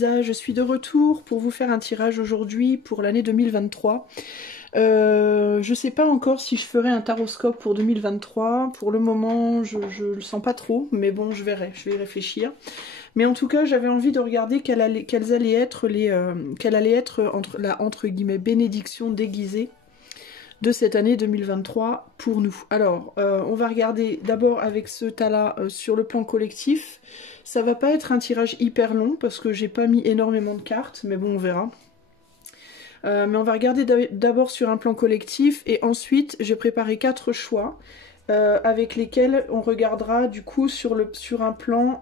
Lisa, je suis de retour pour vous faire un tirage aujourd'hui pour l'année 2023. Je sais pas encore si je ferai un taroscope pour 2023. Pour le moment, je le sens pas trop, mais bon, je verrai, je vais y réfléchir. Mais en tout cas, j'avais envie de regarder quelle allait être la entre guillemets bénédiction déguisée de cette année 2023 pour nous. Alors, on va regarder d'abord avec ce tas-là sur le plan collectif. Ça va pas être un tirage hyper long parce que j'ai pas mis énormément de cartes, mais bon, on verra. Mais on va regarder d'abord sur un plan collectif et ensuite j'ai préparé 4 choix avec lesquels on regardera du coup sur un plan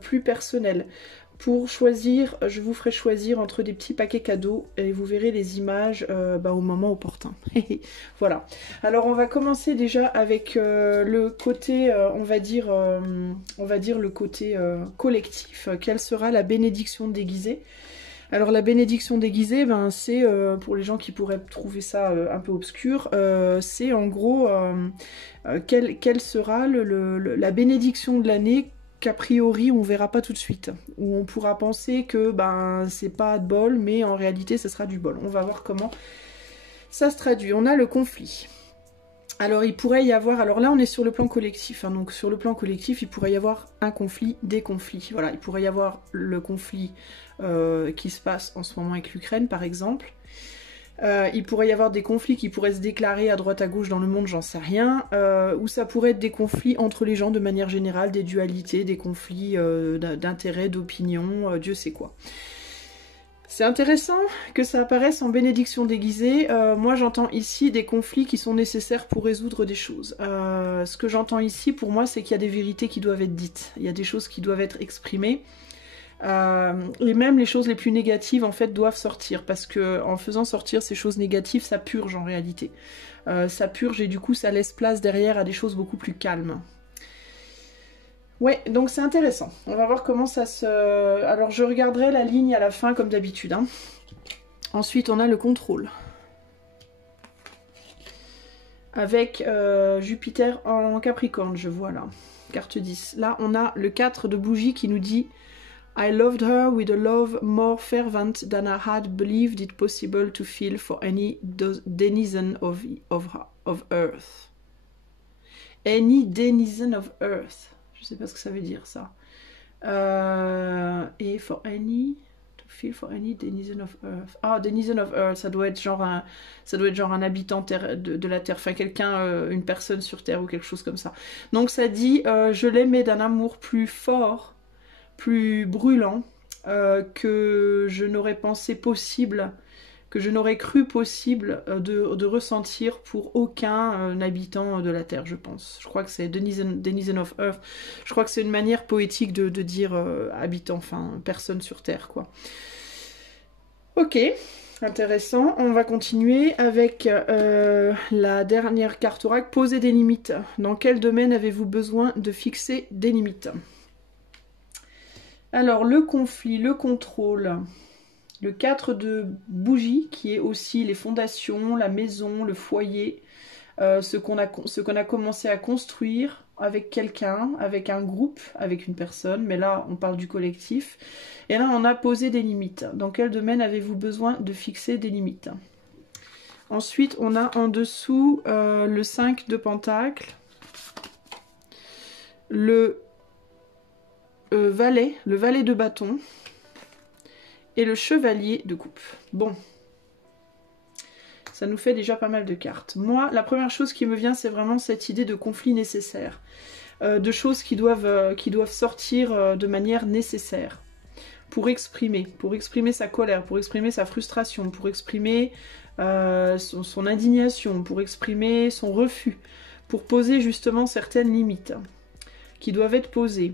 plus personnel. Pour choisir, je vous ferai choisir entre des petits paquets cadeaux et vous verrez les images au moment opportun. Voilà. Alors on va commencer déjà avec le côté, on va dire le côté collectif. Quelle sera la bénédiction déguisée? Alors la bénédiction déguisée, ben, c'est, pour les gens qui pourraient trouver ça un peu obscur, c'est en gros quelle sera la bénédiction de l'année qu'a priori on verra pas tout de suite, où on pourra penser que ben c'est pas de bol, mais en réalité ce sera du bol. On va voir comment ça se traduit. On a le conflit. Alors il pourrait y avoir, alors là on est sur le plan collectif, hein, donc sur le plan collectif il pourrait y avoir un conflit, des conflits. Voilà, il pourrait y avoir le conflit qui se passe en ce moment avec l'Ukraine par exemple. Il pourrait y avoir des conflits qui pourraient se déclarer à droite à gauche dans le monde, j'en sais rien, ou ça pourrait être des conflits entre les gens de manière générale, des dualités, des conflits d'intérêts, d'opinions, Dieu sait quoi. C'est intéressant que ça apparaisse en bénédiction déguisée. Moi j'entends ici des conflits qui sont nécessaires pour résoudre des choses. Ce que j'entends ici pour moi c'est qu'il y a des vérités qui doivent être dites, il y a des choses qui doivent être exprimées. Et même les choses les plus négatives en fait doivent sortir parce que en faisant sortir ces choses négatives ça purge en réalité. Ça purge et du coup ça laisse place derrière à des choses beaucoup plus calmes. Ouais, donc c'est intéressant. On va voir comment ça se... Alors je regarderai la ligne à la fin comme d'habitude. Hein. Ensuite on a le contrôle. Avec Jupiter en Capricorne, je vois là. Carte 10. Là on a le 4 de bougie qui nous dit I loved her with a love more fervent than I had believed it possible to feel for any denizen of earth. Any denizen of earth. Je sais pas ce que ça veut dire ça. Et for any, to feel for any denizen of earth. Ah, denizen of earth, ça doit être genre un habitant de la terre, enfin quelqu'un, une personne sur terre ou quelque chose comme ça. Donc ça dit, je l'aimais d'un amour plus fort, plus brûlant que je n'aurais pensé possible, que je n'aurais cru possible de ressentir pour aucun habitant de la Terre, je pense. Je crois que c'est Denizen of Earth. Je crois que c'est une manière poétique de dire habitant, enfin personne sur Terre, quoi. Ok, intéressant. On va continuer avec la dernière carte oracle, poser des limites. Dans quel domaine avez-vous besoin de fixer des limites ? Alors, le conflit, le contrôle, le 4 de bougie, qui est aussi les fondations, la maison, le foyer, ce qu'on a commencé à construire avec quelqu'un, avec un groupe, avec une personne, mais là, on parle du collectif. Et là, on a posé des limites. Dans quel domaine avez-vous besoin de fixer des limites? Ensuite, on a en dessous le 5 de pentacle, le valet de bâton et le chevalier de coupe. Bon, ça nous fait déjà pas mal de cartes. Moi, la première chose qui me vient, c'est vraiment cette idée de conflit nécessaire, de choses qui doivent sortir de manière nécessaire pour exprimer sa colère, pour exprimer sa frustration, pour exprimer son indignation, pour exprimer son refus, pour poser justement certaines limites qui doivent être posées.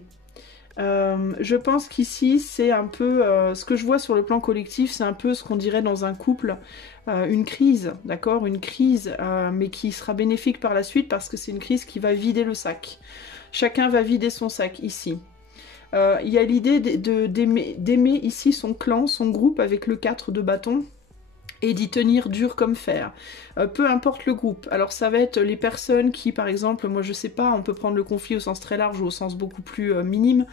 Je pense qu'ici c'est un peu ce que je vois sur le plan collectif, c'est un peu ce qu'on dirait dans un couple, une crise, d'accord, une crise mais qui sera bénéfique par la suite parce que c'est une crise qui va vider le sac. Chacun va vider son sac ici. Il y a l'idée d'aimer ici son clan, son groupe avec le 4 de bâton et d'y tenir dur comme fer. Peu importe le groupe. Alors ça va être les personnes qui, par exemple, moi je sais pas, on peut prendre le conflit au sens très large ou au sens beaucoup plus minime,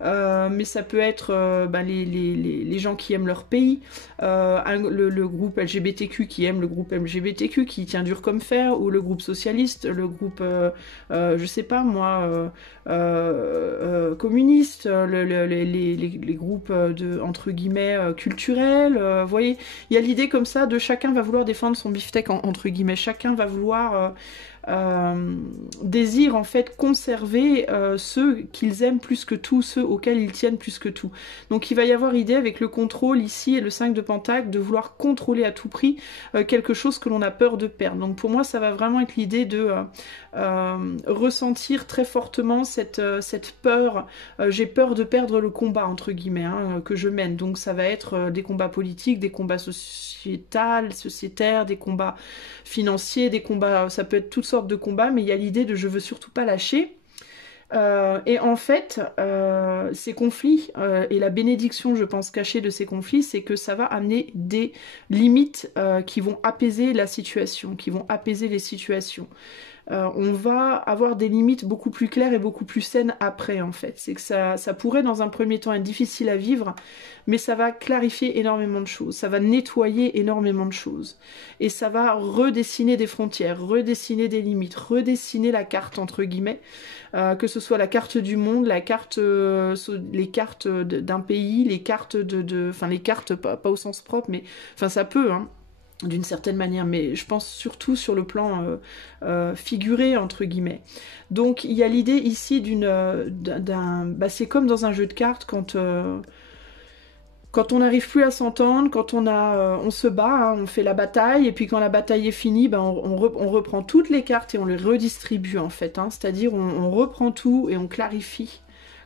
mais ça peut être les gens qui aiment leur pays, le groupe LGBTQ qui aime le groupe LGBTQ, qui tient dur comme fer, ou le groupe socialiste, le groupe, je sais pas moi, communiste, les groupes de, entre guillemets, culturels, vous voyez, il y a l'idée comme ça de chacun va vouloir défendre son beefsteak entre guillemets, chacun va vouloir désire en fait conserver ceux qu'ils aiment plus que tout, ceux auxquels ils tiennent plus que tout. Donc il va y avoir idée avec le contrôle ici et le 5 de Pentacle de vouloir contrôler à tout prix quelque chose que l'on a peur de perdre. Donc pour moi ça va vraiment être l'idée de ressentir très fortement cette peur, j'ai peur de perdre le combat entre guillemets que je mène. Donc ça va être des combats politiques, des combats sociétaires, des combats financiers, des combats, ça peut être toutes sortes de combats, mais il y a l'idée de je veux surtout pas lâcher. Et en fait, ces conflits et la bénédiction, je pense, cachée de ces conflits, c'est que ça va amener des limites qui vont apaiser la situation, qui vont apaiser les situations. On va avoir des limites beaucoup plus claires et beaucoup plus saines après, en fait. C'est que ça pourrait, dans un premier temps, être difficile à vivre, mais ça va clarifier énormément de choses, ça va nettoyer énormément de choses. Et ça va redessiner des frontières, redessiner des limites, redessiner la carte, entre guillemets, que ce soit la carte du monde, la carte, les cartes d'un pays, les cartes enfin les cartes, pas au sens propre, mais enfin ça peut, hein, d'une certaine manière, mais je pense surtout sur le plan figuré, entre guillemets. Donc il y a l'idée ici c'est comme dans un jeu de cartes quand on n'arrive plus à s'entendre, quand on se bat, hein, on fait la bataille, et puis quand la bataille est finie, on reprend toutes les cartes et on les redistribue en fait, hein, c'est-à-dire on reprend tout et on clarifie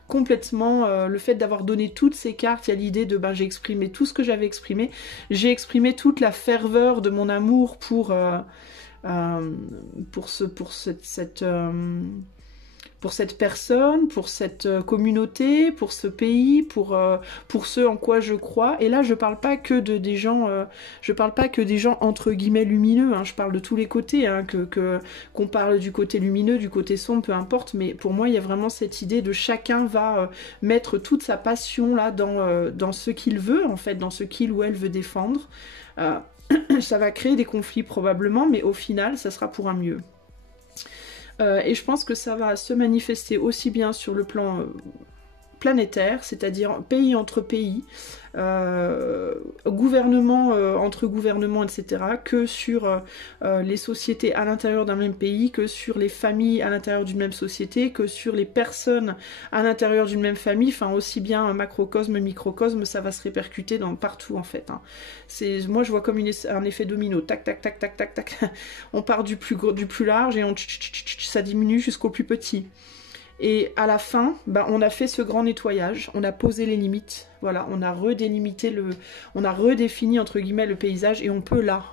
complètement le fait d'avoir donné toutes ces cartes. Il y a l'idée de j'ai exprimé tout ce que j'avais exprimé, j'ai exprimé toute la ferveur de mon amour pour cette personne, pour cette communauté, pour ce pays, pour ce en quoi je crois. Et là, je parle pas que des gens, entre guillemets lumineux, hein, je parle de tous les côtés, hein, qu'on parle du côté lumineux, du côté sombre, peu importe, mais pour moi, il y a vraiment cette idée de chacun va mettre toute sa passion là dans ce qu'il veut, en fait, dans ce qu'il ou elle veut défendre. Ça va créer des conflits probablement, mais au final, ça sera pour un mieux. Et je pense que ça va se manifester aussi bien sur le plan planétaire, c'est-à-dire pays entre pays, gouvernement entre gouvernements, etc., que sur les sociétés à l'intérieur d'un même pays, que sur les familles à l'intérieur d'une même société, que sur les personnes à l'intérieur d'une même famille, enfin aussi bien macrocosme, microcosme, ça va se répercuter partout en fait. Hein. Moi je vois comme un effet domino, tac, tac, tac, tac, tac, tac, on part du plus large et ça diminue jusqu'au plus petit. Et à la fin, on a fait ce grand nettoyage, on a posé les limites, voilà, on a on a redéfini entre guillemets le paysage et on peut là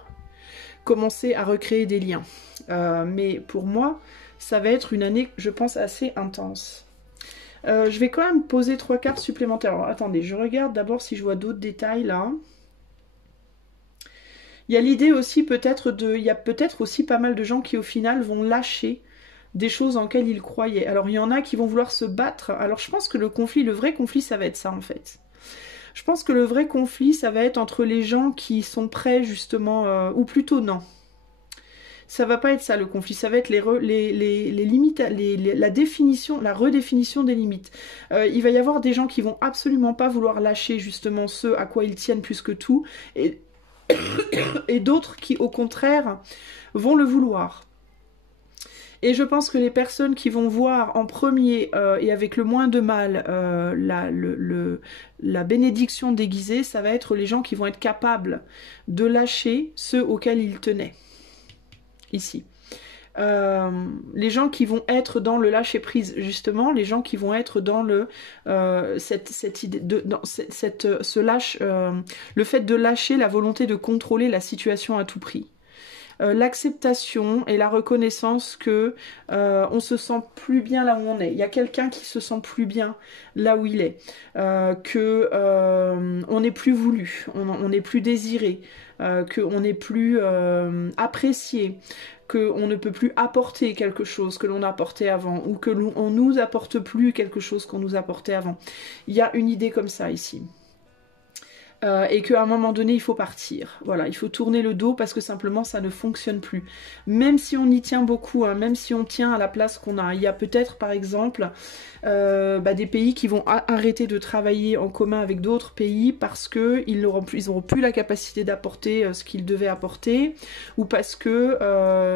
commencer à recréer des liens. Mais pour moi, ça va être une année, je pense, assez intense. Je vais quand même poser 3 cartes supplémentaires. Alors attendez, je regarde d'abord si je vois d'autres détails là. Il y a l'idée aussi il y a peut-être aussi pas mal de gens qui au final vont lâcher des choses en lesquelles ils croyaient. Alors il y en a qui vont vouloir se battre. Alors je pense que le vrai conflit, ça va être ça en fait. Je pense que le vrai conflit, ça va être entre les gens qui sont prêts justement, ou plutôt non. Ça va pas être ça le conflit, ça va être les limites, la définition, la redéfinition des limites. Il va y avoir des gens qui vont absolument pas vouloir lâcher justement ce à quoi ils tiennent plus que tout, et d'autres qui au contraire vont le vouloir. Et je pense que les personnes qui vont voir en premier et avec le moins de mal la bénédiction déguisée, ça va être les gens qui vont être capables de lâcher ceux auxquels ils tenaient. Ici. Les gens qui vont être dans le lâcher prise, justement, les gens qui vont être dans le cette idée le fait de lâcher la volonté de contrôler la situation à tout prix. L'acceptation et la reconnaissance que on se sent plus bien là où on est. Il y a quelqu'un qui se sent plus bien là où il est, on n'est plus voulu, on n'est plus désiré, qu'on n'est plus apprécié, qu'on ne peut plus apporter quelque chose que l'on apportait avant, ou que l'on nous apporte plus quelque chose qu'on nous apportait avant. Il y a une idée comme ça ici. Et qu'à un moment donné il faut partir, voilà, il faut tourner le dos parce que simplement ça ne fonctionne plus, même si on y tient beaucoup, hein, même si on tient à la place qu'on a. Il y a peut-être par exemple des pays qui vont arrêter de travailler en commun avec d'autres pays parce qu'ils n'auront plus la capacité d'apporter ce qu'ils devaient apporter, ou parce que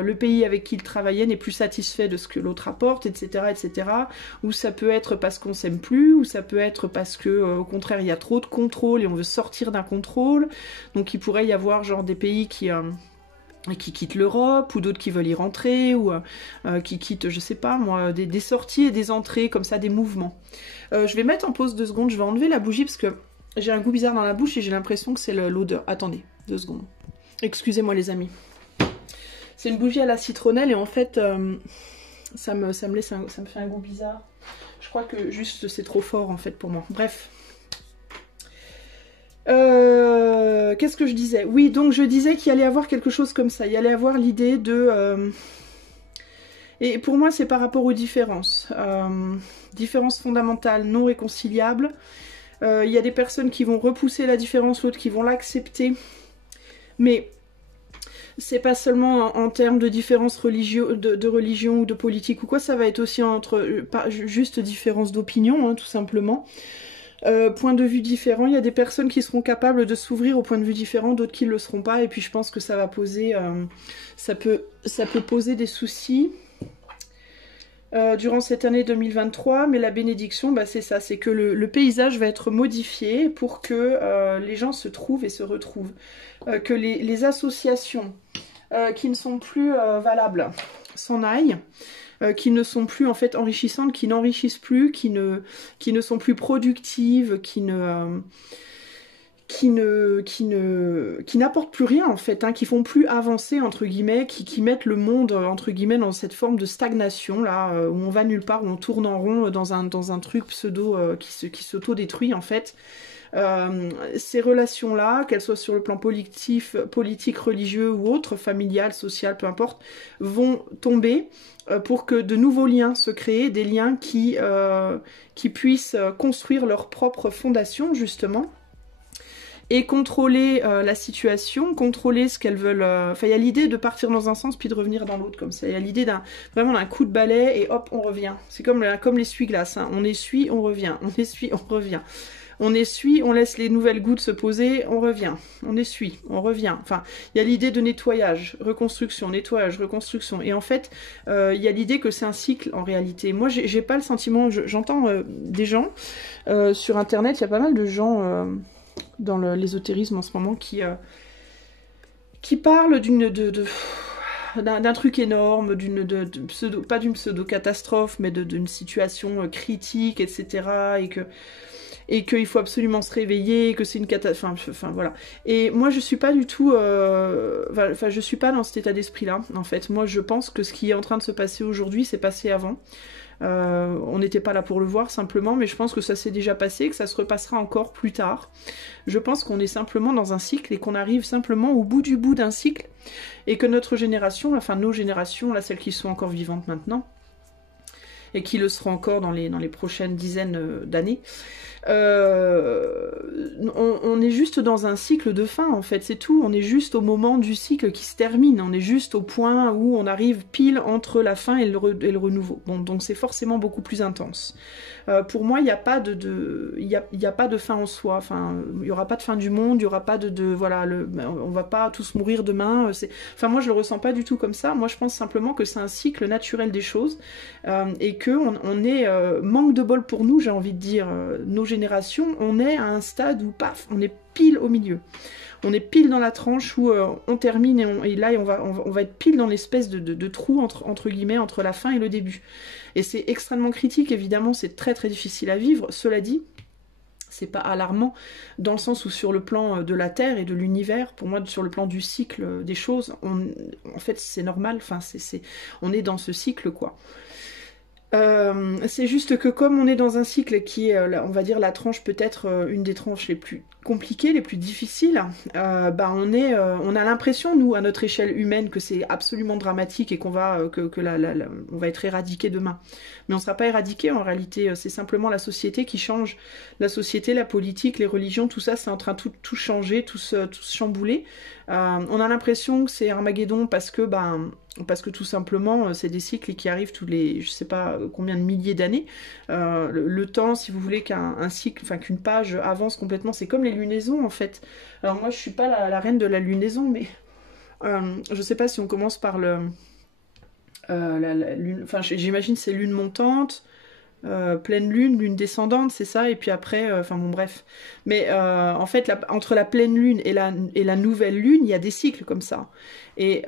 le pays avec qui ils travaillaient n'est plus satisfait de ce que l'autre apporte, etc., etc. Ou ça peut être parce qu'on s'aime plus, ou ça peut être parce que au contraire il y a trop de contrôle et on veut sortir d'un contrôle. Donc il pourrait y avoir genre des pays qui quittent l'Europe, ou d'autres qui veulent y rentrer, ou qui quittent, je sais pas moi, des sorties et des entrées, comme ça, des mouvements. Je vais mettre en pause 2 secondes, je vais enlever la bougie parce que j'ai un goût bizarre dans la bouche et j'ai l'impression que c'est l'odeur. Attendez, 2 secondes. Excusez-moi les amis. C'est une bougie à la citronnelle et en fait, ça me fait un goût bizarre. Je crois que juste c'est trop fort en fait pour moi. Bref. Qu'est-ce que je disais? Oui, donc je disais qu'il allait y avoir quelque chose comme ça. Il y allait avoir l'idée de... Et pour moi, c'est par rapport aux différences. Différences fondamentales, non réconciliables. Il y a des personnes qui vont repousser la différence, d'autres qui vont l'accepter. Mais c'est pas seulement en termes de différences de religion ou de politique ou quoi, ça va être aussi entre juste différences d'opinion, hein, tout simplement. Point de vue différent, il y a des personnes qui seront capables de s'ouvrir au point de vue différent, d'autres qui ne le seront pas, et puis je pense que ça va poser, ça peut poser des soucis durant cette année 2023, mais la bénédiction, bah, c'est ça, c'est que le paysage va être modifié pour que les gens se trouvent et se retrouvent, que les associations qui ne sont plus valables s'en aillent, qui ne sont plus en fait enrichissantes, qui n'enrichissent plus, qui ne sont plus productives, qui n'apportent plus rien en fait, hein, qui font plus avancer entre guillemets, qui mettent le monde entre guillemets dans cette forme de stagnation là, où on va nulle part, où on tourne en rond dans un truc pseudo qui s'auto-détruit en fait. Ces relations-là, qu'elles soient sur le plan politique, religieux ou autre, familial, social, peu importe, vont tomber pour que de nouveaux liens se créent, des liens qui puissent construire leur propre fondation, justement, et contrôler la situation, contrôler ce qu'elles veulent... Enfin, il y a l'idée de partir dans un sens puis de revenir dans l'autre, comme ça. Il y a l'idée vraiment d'un coup de balai et hop, on revient. C'est comme l'essuie-glace, hein. On essuie, on revient. On essuie, on revient. On essuie, on laisse les nouvelles gouttes se poser, on revient. On essuie, on revient. Enfin, il y a l'idée de nettoyage, reconstruction, nettoyage, reconstruction. Et en fait, il y a l'idée que c'est un cycle en réalité. Moi, j'ai pas le sentiment... J'entends des gens sur Internet, il y a pas mal de gens dans l'ésotérisme en ce moment qui parlent d'un truc énorme, pas d'une pseudo-catastrophe, mais d'une situation critique, etc. Et qu'il faut absolument se réveiller, que c'est une catastrophe, enfin voilà. Et moi je suis pas du tout, je suis pas dans cet état d'esprit-là, en fait. Moi je pense que ce qui est en train de se passer aujourd'hui, c'est passé avant. On n'était pas là pour le voir simplement, mais je pense que ça s'est déjà passé, que ça se repassera encore plus tard. Je pense qu'on est simplement dans un cycle et qu'on arrive simplement au bout du bout d'un cycle, et que notre génération, enfin nos générations, là celles qui sont encore vivantes maintenant, et qui le seront encore dans les prochaines dizaines d'années, on est juste dans un cycle de fin en fait, c'est tout. On est juste au moment du cycle qui se termine, on est juste au point où on arrive pile entre la fin et le renouveau. Bon, donc c'est forcément beaucoup plus intense. Pour moi, il n'y a pas de fin en soi. Enfin, il n'y aura pas de fin du monde, il n'y aura pas voilà, on va pas tous mourir demain. Enfin, moi, je le ressens pas du tout comme ça. Moi, je pense simplement que c'est un cycle naturel des choses et que on est manque de bol pour nous, j'ai envie de dire, nos générations, on est à un stade où paf, on est pile au milieu. On est pile dans la tranche où on termine et là on va être pile dans l'espèce de trou entre guillemets entre la fin et le début. Et c'est extrêmement critique, évidemment, c'est très très difficile à vivre. Cela dit, c'est pas alarmant dans le sens où sur le plan de la Terre et de l'univers, pour moi sur le plan du cycle des choses, en fait c'est normal, enfin on est dans ce cycle quoi. C'est juste que comme on est dans un cycle qui est, on va dire, la tranche peut-être une des tranches les plus compliqués, les plus difficiles, bah on a l'impression, nous, à notre échelle humaine, que c'est absolument dramatique et qu'on va, on va être éradiqué demain. Mais on ne sera pas éradiqué en réalité, c'est simplement la société qui change. La société, la politique, les religions, tout ça, c'est en train de tout changer, tout se chambouler. On a l'impression que c'est Armageddon parce que tout simplement, c'est des cycles qui arrivent tous les, je sais pas combien de milliers d'années. Le temps, si vous voulez qu'un cycle, enfin qu'une page avance complètement, c'est comme les lunaisons en fait. Alors moi, je suis pas la reine de la lunaison, mais je sais pas si on commence par la lune, enfin j'imagine c'est lune montante, pleine lune, lune descendante, c'est ça, et puis après, enfin bon bref. Mais en fait, entre la pleine lune et la nouvelle lune, il y a des cycles comme ça. Et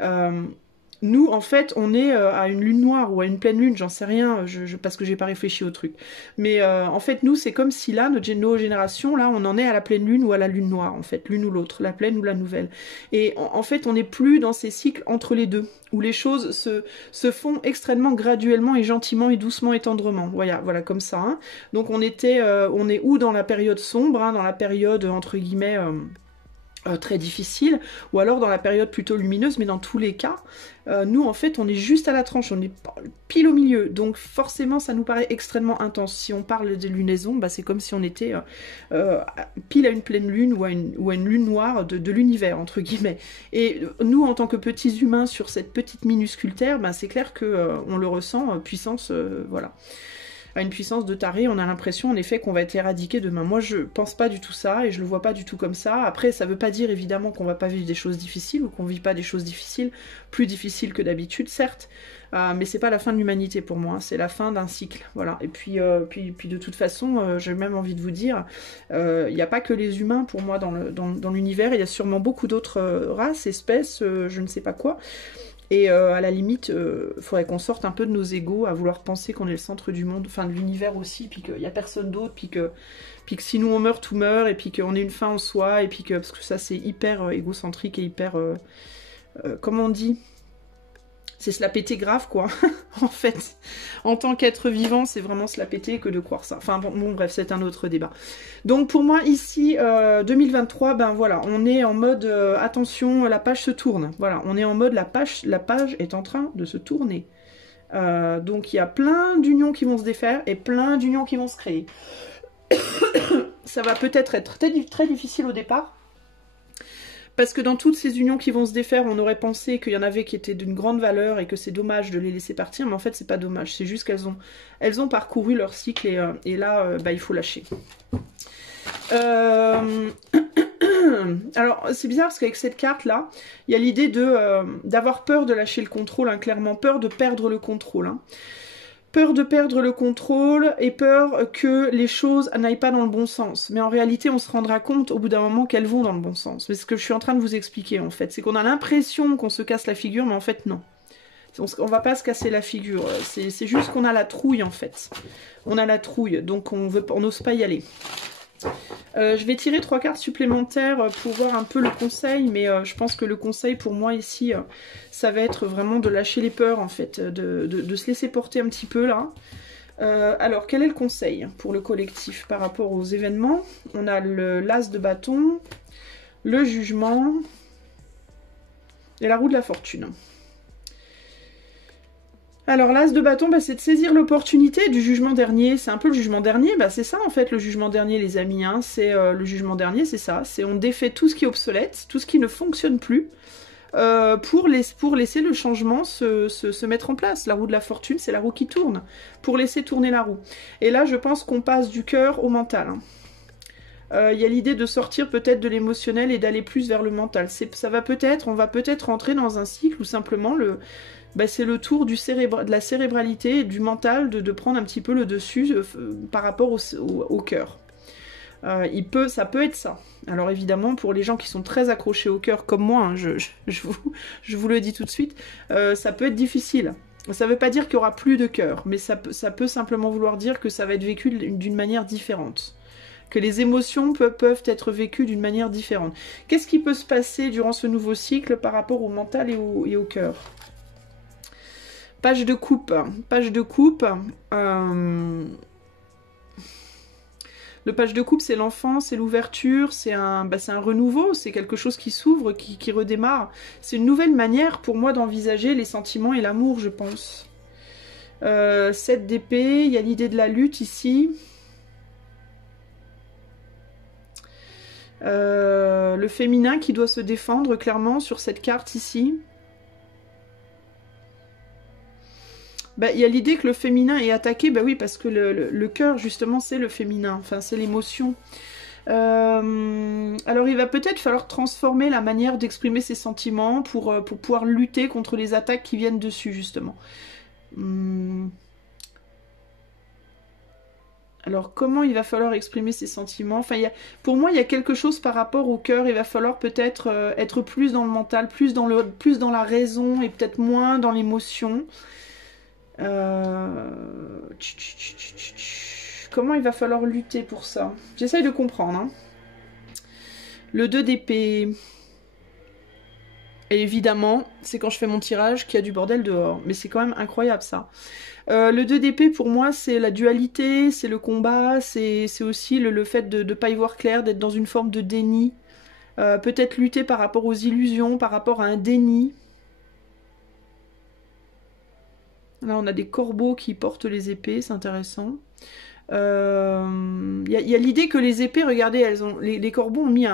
nous, en fait, on est à une lune noire ou à une pleine lune, j'en sais rien, parce que j'ai pas réfléchi au truc. Mais en fait, nous, c'est comme si là, nos générations, là, on en est à la pleine lune ou à la lune noire, en fait, l'une ou l'autre, la pleine ou la nouvelle. Et en fait, on n'est plus dans ces cycles entre les deux, où les choses se font extrêmement graduellement et gentiment et doucement et tendrement. Voilà comme ça. Hein. Donc on est où dans la période sombre, hein, dans la période, entre guillemets... très difficile, ou alors dans la période plutôt lumineuse, mais dans tous les cas, nous en fait on est juste à la tranche, on est pile au milieu, donc forcément ça nous paraît extrêmement intense. Si on parle de lunaison, bah, c'est comme si on était pile à une pleine lune ou à une lune noire de l'univers, entre guillemets. Et nous en tant que petits humains sur cette petite minuscule Terre, bah, c'est clair que on le ressent, puissance, voilà. À une puissance de taré, on a l'impression en effet qu'on va être éradiqué demain. Moi je pense pas du tout ça et je le vois pas du tout comme ça. Après ça veut pas dire évidemment qu'on va pas vivre des choses difficiles ou qu'on vit pas des choses difficiles, plus difficiles que d'habitude certes, mais c'est pas la fin de l'humanité pour moi, c'est la fin d'un cycle, voilà. Et puis de toute façon, j'ai même envie de vous dire, il n'y a pas que les humains pour moi dans l'univers, il y a sûrement beaucoup d'autres races, espèces, je ne sais pas quoi. Et à la limite, il faudrait qu'on sorte un peu de nos égos à vouloir penser qu'on est le centre du monde, enfin de l'univers aussi, puis qu'il n'y a personne d'autre, puis que si nous on meurt, tout meurt, et puis qu'on est une fin en soi, et puis que, parce que ça c'est hyper égocentrique et hyper, comment on dit, c'est se la péter grave quoi, en fait. En tant qu'être vivant, c'est vraiment se la péter que de croire ça. Enfin bon bref, c'est un autre débat. Donc pour moi ici, 2023, ben voilà, on est en mode, attention, la page se tourne. Voilà, on est en mode, la page est en train de se tourner. Donc il y a plein d'unions qui vont se défaire et plein d'unions qui vont se créer. Ça va peut-être être très difficile au départ. Parce que dans toutes ces unions qui vont se défaire, on aurait pensé qu'il y en avait qui étaient d'une grande valeur et que c'est dommage de les laisser partir, mais en fait c'est pas dommage, c'est juste qu'elles ont parcouru leur cycle et là bah, il faut lâcher. Alors c'est bizarre parce qu'avec cette carte là, il y a l'idée d'avoir peur de lâcher le contrôle, hein, clairement, peur de perdre le contrôle. Hein. Peur de perdre le contrôle et peur que les choses n'aillent pas dans le bon sens. Mais en réalité, on se rendra compte au bout d'un moment qu'elles vont dans le bon sens. C'est ce que je suis en train de vous expliquer en fait. C'est qu'on a l'impression qu'on se casse la figure, mais en fait non. On va pas se casser la figure. C'est juste qu'on a la trouille en fait. On a la trouille, donc on n'ose pas y aller. Je vais tirer 3 cartes supplémentaires pour voir un peu le conseil, mais je pense que le conseil pour moi ici, ça va être vraiment de lâcher les peurs en fait, de se laisser porter un petit peu là. Alors quel est le conseil pour le collectif par rapport aux événements? On a l'as de bâton, le jugement et la roue de la fortune. Alors l'as de bâton, bah, c'est de saisir l'opportunité du jugement dernier. C'est un peu le jugement dernier, bah, c'est ça en fait le jugement dernier les amis. Hein. C'est le jugement dernier, c'est ça. C'est on défait tout ce qui est obsolète, tout ce qui ne fonctionne plus, pour laisser le changement se mettre en place. La roue de la fortune, c'est la roue qui tourne, pour laisser tourner la roue. Et là je pense qu'on passe du cœur au mental. Hein. Il y a l'idée de sortir peut-être de l'émotionnel et d'aller plus vers le mental. On va peut-être rentrer dans un cycle où simplement bah, c'est le tour de la cérébralité et du mental de prendre un petit peu le dessus par rapport au cœur. Ça peut être ça. Alors évidemment, pour les gens qui sont très accrochés au cœur comme moi, hein, je vous le dis tout de suite, ça peut être difficile. Ça ne veut pas dire qu'il n'y aura plus de cœur, mais ça peut simplement vouloir dire que ça va être vécu d'une manière différente. Que les émotions peuvent être vécues d'une manière différente. Qu'est-ce qui peut se passer durant ce nouveau cycle par rapport au mental et au cœur ? Page de coupe. Le page de coupe, c'est l'enfant, c'est l'ouverture, c'est un renouveau, c'est quelque chose qui s'ouvre, qui redémarre. C'est une nouvelle manière pour moi d'envisager les sentiments et l'amour, je pense. 7 d'épée, il y a l'idée de la lutte ici. Le féminin qui doit se défendre clairement sur cette carte ici. Il y a l'idée que le féminin est attaqué, oui, parce que le cœur, justement, c'est le féminin, enfin, c'est l'émotion. Alors, il va peut-être falloir transformer la manière d'exprimer ses sentiments pour pouvoir lutter contre les attaques qui viennent dessus, justement. Alors, comment il va falloir exprimer ses sentiments? Enfin, pour moi, il y a quelque chose par rapport au cœur. Il va falloir peut-être être plus dans le mental, plus dans la raison et peut-être moins dans l'émotion. Comment il va falloir lutter pour ça? J'essaye de comprendre. Hein. Le 2 d'épée. Et évidemment, c'est quand je fais mon tirage qu'il y a du bordel dehors. Mais c'est quand même incroyable ça. Le 2 d'épée, pour moi, c'est la dualité, c'est le combat, c'est aussi le fait de ne pas y voir clair, d'être dans une forme de déni. Peut-être lutter par rapport aux illusions, par rapport à un déni. Là, on a des corbeaux qui portent les épées, c'est intéressant. Il y a l'idée que les épées, regardez, les corbeaux ont mis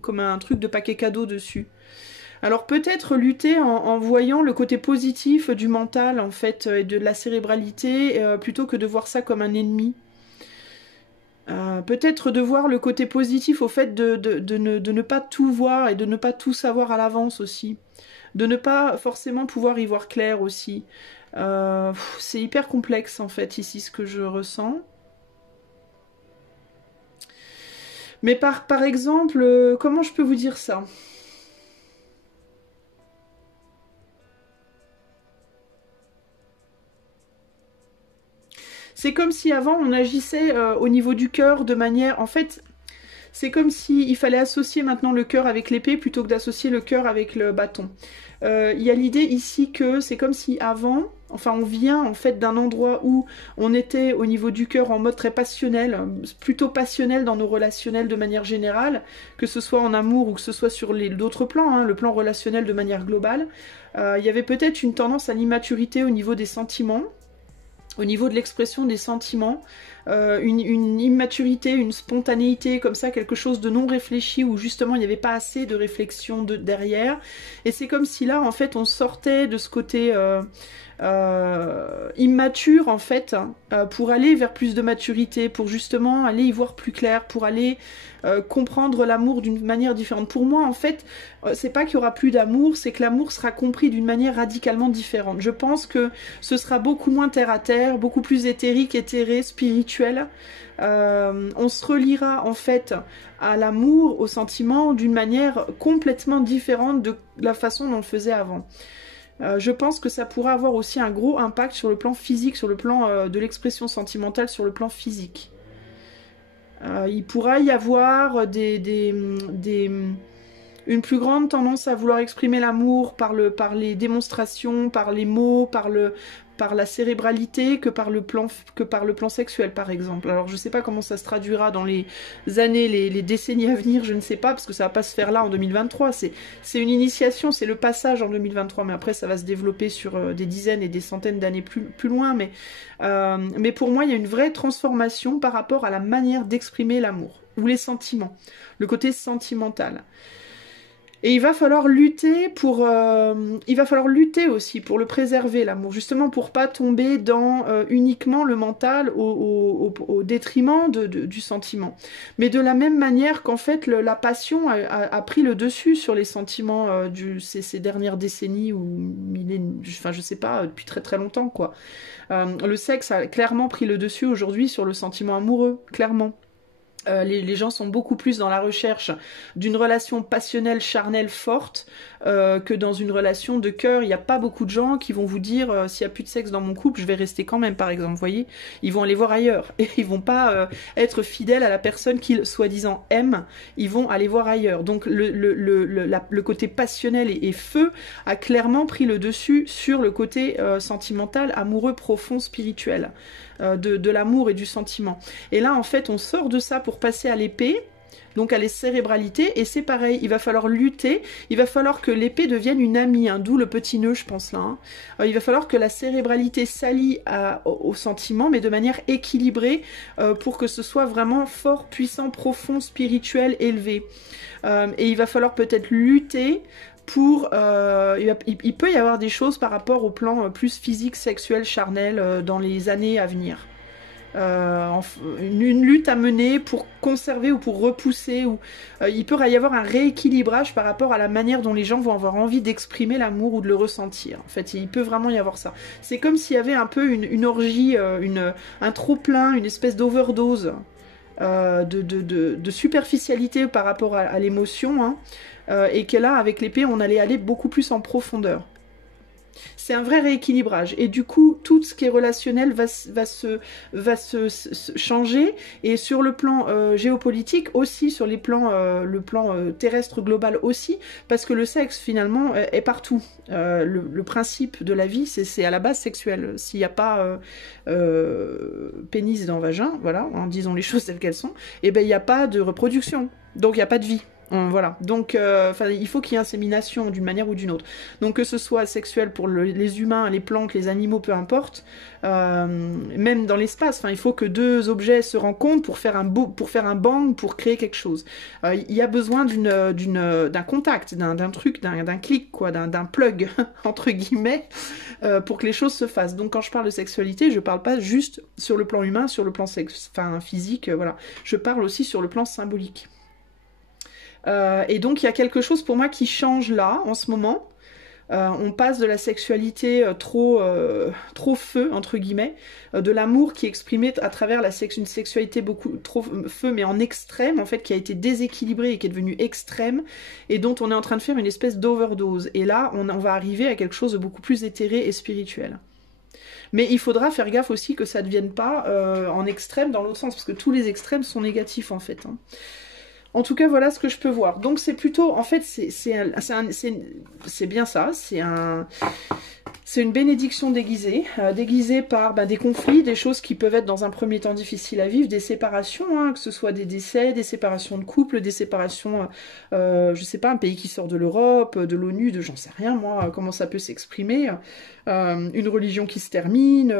comme un truc de paquet cadeau dessus. Alors peut-être lutter en voyant le côté positif du mental, en fait, et de la cérébralité, plutôt que de voir ça comme un ennemi. Peut-être de voir le côté positif au fait de ne pas tout voir et de ne pas tout savoir à l'avance aussi. De ne pas forcément pouvoir y voir clair aussi. C'est hyper complexe en fait ici ce que je ressens. Mais par exemple, comment je peux vous dire ça? C'est comme si avant on agissait au niveau du cœur de manière... En fait, c'est comme s'il fallait associer maintenant le cœur avec l'épée plutôt que d'associer le cœur avec le bâton. Il y a l'idée ici que c'est comme si avant... Enfin, on vient en fait d'un endroit où on était au niveau du cœur en mode très passionnel, plutôt passionnel dans nos relationnels de manière générale, que ce soit en amour ou que ce soit sur d'autres plans, hein, le plan relationnel de manière globale. Il y avait peut-être une tendance à l'immaturité au niveau des sentiments, au niveau de l'expression des sentiments, une immaturité, une spontanéité, comme ça, quelque chose de non réfléchi, où justement il n'y avait pas assez de réflexion derrière. Et c'est comme si là, en fait, on sortait de ce côté immature, en fait, pour aller vers plus de maturité, pour justement aller y voir plus clair, pour aller comprendre l'amour d'une manière différente. Pour moi, en fait, c'est pas qu'il y aura plus d'amour, c'est que l'amour sera compris d'une manière radicalement différente. Je pense que ce sera beaucoup moins terre à terre, beaucoup plus éthérique, éthéré, spirituel. On se reliera en fait à l'amour, au sentiment d'une manière complètement différente de la façon dont on le faisait avant. Je pense que ça pourra avoir aussi un gros impact sur le plan physique, sur le plan de l'expression sentimentale, sur le plan physique. Il pourra y avoir une plus grande tendance à vouloir exprimer l'amour par les démonstrations, par les mots, par la cérébralité que par le plan sexuel, par exemple. Alors je sais pas comment ça se traduira dans les années, les décennies à venir, je ne sais pas, parce que ça va pas se faire là en 2023. C'est une initiation, c'est le passage en 2023, mais après ça va se développer sur des dizaines et des centaines d'années plus loin. Mais pour moi, il y a une vraie transformation par rapport à la manière d'exprimer l'amour, ou les sentiments, le côté sentimental. Et il va falloir lutter aussi pour le préserver, l'amour, justement pour pas tomber dans uniquement le mental au détriment du sentiment. Mais de la même manière qu'en fait la passion a pris le dessus sur les sentiments ces dernières décennies ou enfin je sais pas, depuis très très longtemps quoi. Le sexe a clairement pris le dessus aujourd'hui sur le sentiment amoureux, clairement. Les gens sont beaucoup plus dans la recherche d'une relation passionnelle, charnelle, forte, que dans une relation de cœur. Il n'y a pas beaucoup de gens qui vont vous dire s'il n'y a plus de sexe dans mon couple, je vais rester quand même, par exemple. Vous voyez, ils vont aller voir ailleurs. Et ils vont pas être fidèles à la personne qu'ils, soi-disant, aiment. Ils vont aller voir ailleurs. Donc le côté passionnel et feu a clairement pris le dessus sur le côté sentimental, amoureux, profond, spirituel. De l'amour et du sentiment. Et là, en fait, on sort de ça pour passer à l'épée, donc à les cérébralités, et c'est pareil, il va falloir lutter, il va falloir que l'épée devienne une amie, hein, d'où le petit nœud, je pense, là. Hein. Il va falloir que la cérébralité s'allie au sentiment, mais de manière équilibrée, pour que ce soit vraiment fort, puissant, profond, spirituel, élevé. Et il va falloir peut-être lutter pour il peut y avoir des choses par rapport au plan plus physique, sexuel, charnel dans les années à venir. Une lutte à mener pour conserver ou pour repousser, ou il peut y avoir un rééquilibrage par rapport à la manière dont les gens vont avoir envie d'exprimer l'amour ou de le ressentir. En fait, il peut vraiment y avoir ça. C'est comme s'il y avait un peu une orgie, un trop-plein, une espèce d'overdose de superficialité par rapport à l'émotion, hein. Et que là, avec l'épée, on allait aller beaucoup plus en profondeur. C'est un vrai rééquilibrage. Et du coup, tout ce qui est relationnel va se changer. Et sur le plan géopolitique aussi, sur le plan terrestre global aussi, parce que le sexe, finalement, est partout. Le principe de la vie, c'est à la base sexuel. S'il n'y a pas pénis dans vagin, voilà, en disant les choses telles qu'elles sont, et ben il n'y a pas de reproduction. Donc il n'y a pas de vie. Voilà, donc il faut qu'il y ait insémination d'une manière ou d'une autre. Donc que ce soit sexuel pour les humains, les plantes, les animaux, peu importe, même dans l'espace, il faut que deux objets se rencontrent pour faire un bang, pour créer quelque chose. Il y a besoin d'un contact, d'un truc, d'un clic, quoi, d'un plug, entre guillemets, pour que les choses se fassent. Donc quand je parle de sexualité, je parle pas juste sur le plan humain, sur le plan physique, voilà. Je parle aussi sur le plan symbolique. Et donc il y a quelque chose pour moi qui change là, en ce moment. On passe de la sexualité trop feu, entre guillemets, de l'amour qui est exprimé à travers une sexualité beaucoup trop feu, mais en extrême, en fait, qui a été déséquilibrée et qui est devenue extrême, et dont on est en train de faire une espèce d'overdose. Et là, on va arriver à quelque chose de beaucoup plus éthéré et spirituel. Mais il faudra faire gaffe aussi que ça ne devienne pas en extrême dans l'autre sens, parce que tous les extrêmes sont négatifs, en fait, hein. En tout cas, voilà ce que je peux voir. Donc c'est plutôt, en fait, c'est bien ça, c'est une bénédiction déguisée, déguisée par des conflits, des choses qui peuvent être dans un premier temps difficiles à vivre, des séparations, hein, que ce soit des décès, des séparations de couple, des séparations, je sais pas, un pays qui sort de l'Europe, de l'ONU, j'en sais rien moi, comment ça peut s'exprimer, une religion qui se termine,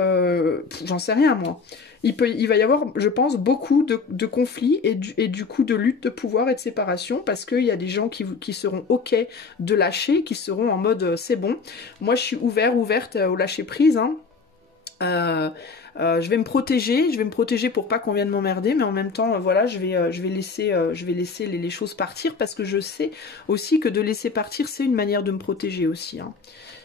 j'en sais rien moi. Il va y avoir, je pense, beaucoup de conflits et du coup de lutte de pouvoir et de séparation, parce qu'il y a des gens qui seront ok de lâcher, qui seront en mode c'est bon, moi je suis ouverte au lâcher prise, hein. Je vais me protéger pour pas qu'on vienne m'emmerder, mais en même temps, voilà, je vais laisser les choses partir, parce que je sais aussi que de laisser partir, c'est une manière de me protéger aussi, hein.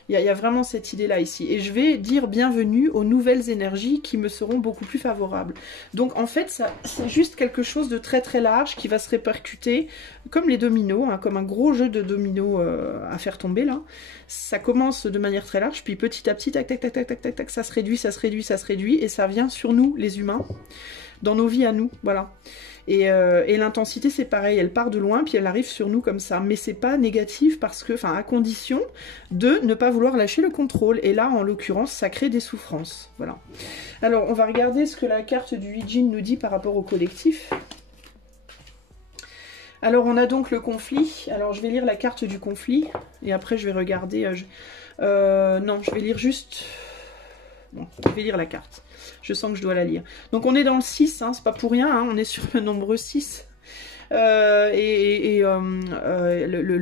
Il y a vraiment cette idée-là ici. Et je vais dire bienvenue aux nouvelles énergies qui me seront beaucoup plus favorables. Donc en fait, c'est juste quelque chose de très très large qui va se répercuter comme les dominos, hein, comme un gros jeu de dominos à faire tomber là. Ça commence de manière très large, puis petit à petit, tac tac tac tac tac tac tac, ça se réduit, ça se réduit, ça se réduit, et ça vient sur nous, les humains, dans nos vies à nous, voilà. Et l'intensité, c'est pareil, elle part de loin, puis elle arrive sur nous comme ça. Mais c'est pas négatif, parce que, à condition de ne pas vouloir lâcher le contrôle. Et là, en l'occurrence, ça crée des souffrances. Voilà. Alors, on va regarder ce que la carte du Huijin nous dit par rapport au collectif. Alors, on a donc le conflit. Alors, je vais lire la carte du conflit, et après, je vais regarder... non, je vais lire juste... Bon, je vais lire la carte. Je sens que je dois la lire. Donc on est dans le 6, hein, c'est pas pour rien, hein, on est sur le nombre 6. Le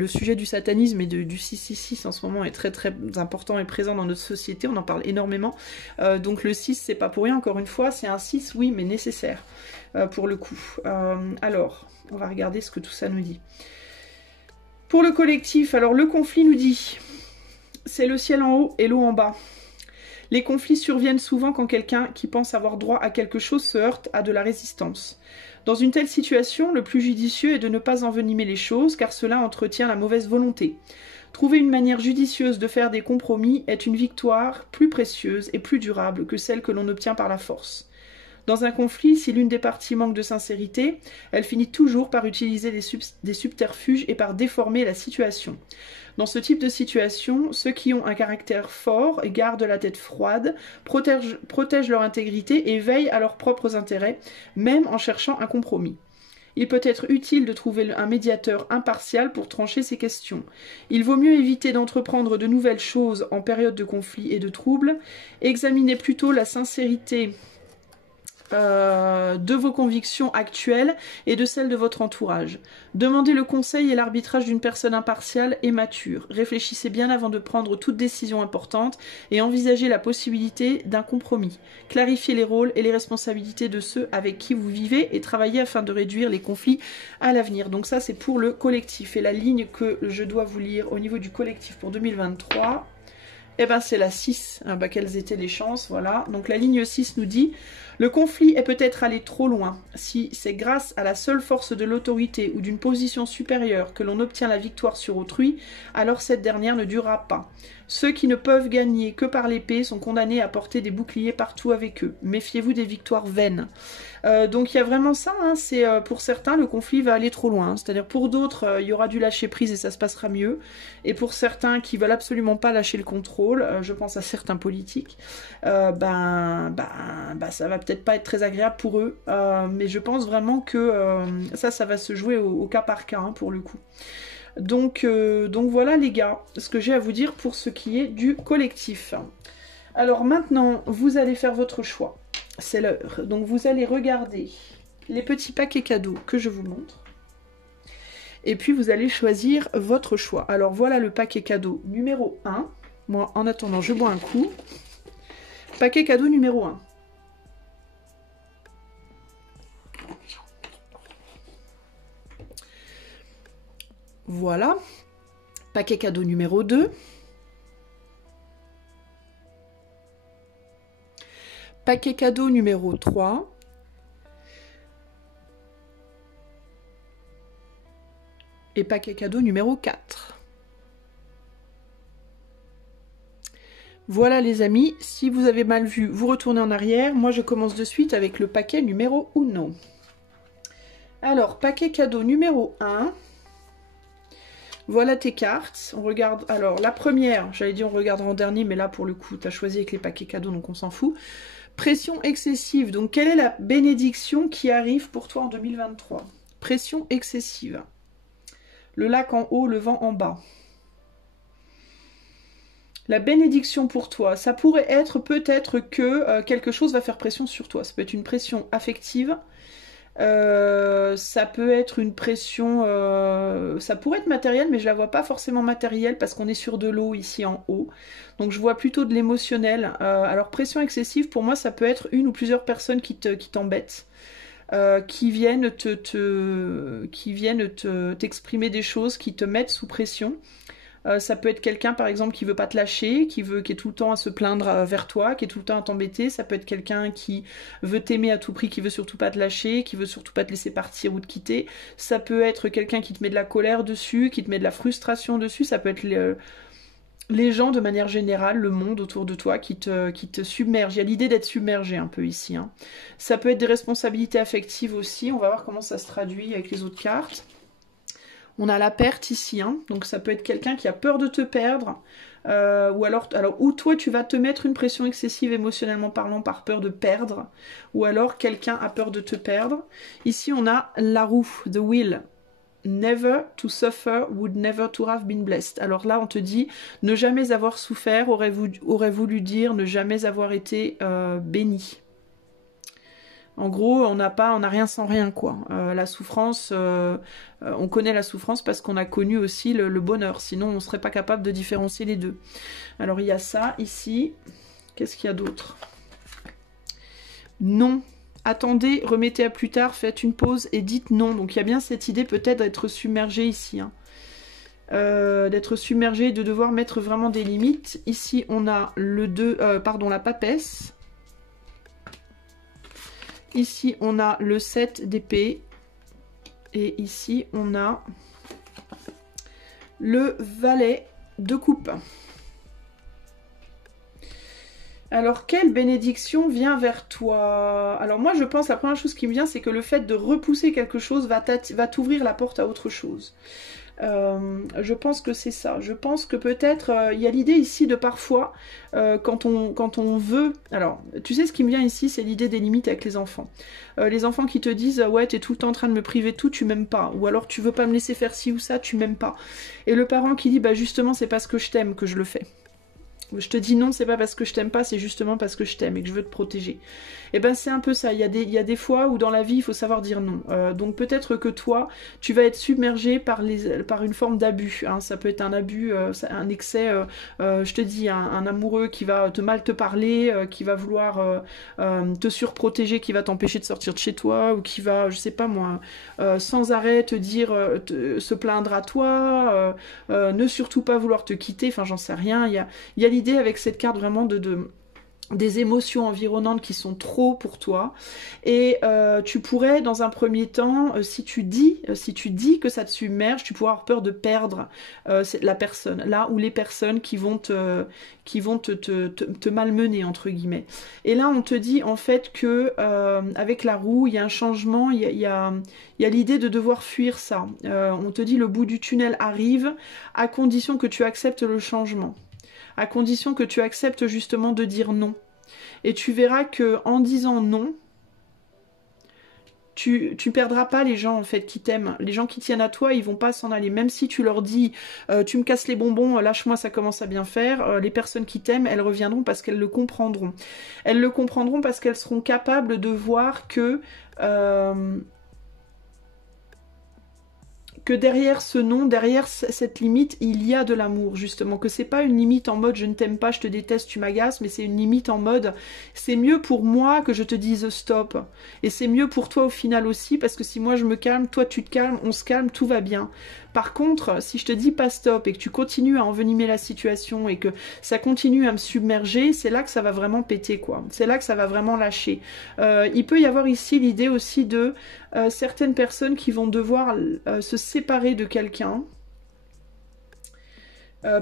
sujet du satanisme et du 666 en ce moment est très très important et présent dans notre société, on en parle énormément. Donc le 6, c'est pas pour rien, encore une fois, c'est un 6, oui, mais nécessaire pour le coup. Alors, on va regarder ce que tout ça nous dit. Pour le collectif, alors le conflit nous dit, c'est le ciel en haut et l'eau en bas. Les conflits surviennent souvent quand quelqu'un qui pense avoir droit à quelque chose se heurte à de la résistance. Dans une telle situation, le plus judicieux est de ne pas envenimer les choses, car cela entretient la mauvaise volonté. Trouver une manière judicieuse de faire des compromis est une victoire plus précieuse et plus durable que celle que l'on obtient par la force. Dans un conflit, si l'une des parties manque de sincérité, elle finit toujours par utiliser des subterfuges et par déformer la situation. Dans ce type de situation, ceux qui ont un caractère fort et gardent la tête froide protègent leur intégrité et veillent à leurs propres intérêts, même en cherchant un compromis. Il peut être utile de trouver un médiateur impartial pour trancher ces questions. Il vaut mieux éviter d'entreprendre de nouvelles choses en période de conflit et de troubles. Examinez plutôt la sincérité de vos convictions actuelles et de celles de votre entourage. Demandez le conseil et l'arbitrage d'une personne impartiale et mature. Réfléchissez bien avant de prendre toute décision importante et envisagez la possibilité d'un compromis. Clarifiez les rôles et les responsabilités de ceux avec qui vous vivez et travaillez afin de réduire les conflits à l'avenir. Donc ça, c'est pour le collectif. Et la ligne que je dois vous lire au niveau du collectif pour 2023, eh ben c'est la 6. Ah bah, quelles étaient les chances, voilà. Donc la ligne 6 nous dit: le conflit est peut-être allé trop loin. Si c'est grâce à la seule force de l'autorité ou d'une position supérieure que l'on obtient la victoire sur autrui, alors cette dernière ne durera pas. Ceux qui ne peuvent gagner que par l'épée sont condamnés à porter des boucliers partout avec eux. Méfiez-vous des victoires vaines. Donc il y a vraiment ça, hein, c'est pour certains le conflit va aller trop loin, c'est-à-dire pour d'autres il y aura du lâcher prise et ça se passera mieux, et pour certains qui veulent absolument pas lâcher le contrôle, je pense à certains politiques, ça va peut-être pas être très agréable pour eux, mais je pense vraiment que ça va se jouer au cas par cas, hein, pour le coup. Donc voilà les gars, ce que j'ai à vous dire pour ce qui est du collectif. Alors maintenant, vous allez faire votre choix. C'est l'heure. Donc vous allez regarder les petits paquets cadeaux que je vous montre. Et puis vous allez choisir votre choix. Alors voilà le paquet cadeau numéro 1. Moi, en attendant, je bois un coup. Paquet cadeau numéro 1. Voilà. Paquet cadeau numéro 2. Paquet cadeau numéro 3. Et paquet cadeau numéro 4. Voilà les amis, si vous avez mal vu, vous retournez en arrière. Moi je commence de suite avec le paquet numéro 1. Alors, paquet cadeau numéro 1. Voilà tes cartes. On regarde, alors la première, j'allais dire on regardera en dernier, mais là pour le coup, tu as choisi avec les paquets cadeaux, donc on s'en fout. Pression excessive. Donc, quelle est la bénédiction qui arrive pour toi en 2023? Pression excessive. Le lac en haut, le vent en bas. La bénédiction pour toi, ça pourrait être peut-être que quelque chose va faire pression sur toi. Ça peut être une pression affective. Ça peut être une pression, ça pourrait être matériel, mais je la vois pas forcément matérielle parce qu'on est sur de l'eau ici en haut. Donc je vois plutôt de l'émotionnel. Alors pression excessive, pour moi, ça peut être une ou plusieurs personnes qui t'embêtent, qui viennent t'exprimer des choses, qui te mettent sous pression. Ça peut être quelqu'un par exemple qui veut pas te lâcher, qui est tout le temps à se plaindre vers toi, qui est tout le temps à t'embêter. Ça peut être quelqu'un qui veut t'aimer à tout prix, qui veut surtout pas te lâcher, qui veut surtout pas te laisser partir ou te quitter. Ça peut être quelqu'un qui te met de la colère dessus, qui te met de la frustration dessus. Ça peut être les gens de manière générale, le monde autour de toi qui te submerge. Il y a l'idée d'être submergé un peu ici, hein. Ça peut être des responsabilités affectives aussi. On va voir comment ça se traduit avec les autres cartes. On a la perte ici, hein. Donc ça peut être quelqu'un qui a peur de te perdre, ou toi tu vas te mettre une pression excessive émotionnellement parlant par peur de perdre, ou alors quelqu'un a peur de te perdre. Ici on a la roue, the wheel. Never to suffer would never to have been blessed. Alors là on te dit ne jamais avoir souffert aurait voulu dire ne jamais avoir été béni. En gros, on n'a rien sans rien, quoi. La souffrance, on connaît la souffrance parce qu'on a connu aussi le bonheur. Sinon, on ne serait pas capable de différencier les deux. Alors, il y a ça, ici. Qu'est-ce qu'il y a d'autre? Non. Attendez, remettez à plus tard, faites une pause et dites non. Donc, il y a bien cette idée peut-être d'être submergé ici, hein. d'être submergé, de devoir mettre vraiment des limites. Ici, on a le 2, pardon, la papesse. Ici, on a le 7 d'épée. Et ici, on a le valet de coupe. Alors, quelle bénédiction vient vers toi? Alors moi, je pense, la première chose qui me vient, c'est que le fait de repousser quelque chose va t'ouvrir la porte à autre chose. Je pense que c'est ça. Je pense que peut-être, il y a l'idée ici de parfois, quand on veut... Alors, tu sais, ce qui me vient ici, c'est l'idée des limites avec les enfants. Les enfants qui te disent, ouais, t'es tout le temps en train de me priver de tout, tu m'aimes pas. Ou alors, tu veux pas me laisser faire ci ou ça, tu m'aimes pas. Et le parent qui dit, bah justement, c'est parce que je t'aime que je le fais. Je te dis non, c'est pas parce que je t'aime pas, c'est justement parce que je t'aime et que je veux te protéger. Et ben c'est un peu ça, il y a des fois où dans la vie il faut savoir dire non. Donc peut-être que toi, tu vas être submergé par une forme d'abus. Hein. Ça peut être un abus, un excès, je te dis, un amoureux qui va mal te parler, qui va vouloir te surprotéger, qui va t'empêcher de sortir de chez toi, ou qui va, je sais pas moi, sans arrêt te dire, se plaindre à toi, ne surtout pas vouloir te quitter, enfin j'en sais rien, il y a l'idée avec cette carte vraiment des émotions environnantes qui sont trop pour toi, et tu pourrais dans un premier temps, si tu dis que ça te submerge, tu pourras avoir peur de perdre la personne, là où les personnes qui vont te malmener entre guillemets. Et là on te dit en fait que avec la roue il y a un changement, il y a l'idée de devoir fuir ça. On te dit le bout du tunnel arrive à condition que tu acceptes le changement. À condition que tu acceptes justement de dire non. Et tu verras que en disant non, tu perdras pas les gens en fait qui t'aiment. Les gens qui tiennent à toi, ils vont pas s'en aller. Même si tu leur dis tu me casses les bonbons, lâche-moi, ça commence à bien faire. Les personnes qui t'aiment, elles reviendront parce qu'elles le comprendront. Elles le comprendront parce qu'elles seront capables de voir que derrière ce nom, derrière cette limite, il y a de l'amour, justement. Que c'est pas une limite en mode je ne t'aime pas, je te déteste, tu m'agaces, mais c'est une limite en mode c'est mieux pour moi que je te dise stop. Et c'est mieux pour toi au final aussi, parce que si moi je me calme, toi tu te calmes, on se calme, tout va bien. Par contre, si je te dis pas stop et que tu continues à envenimer la situation et que ça continue à me submerger, c'est là que ça va vraiment péter, quoi. C'est là que ça va vraiment lâcher. Il peut y avoir ici l'idée aussi de certaines personnes qui vont devoir se séparer de quelqu'un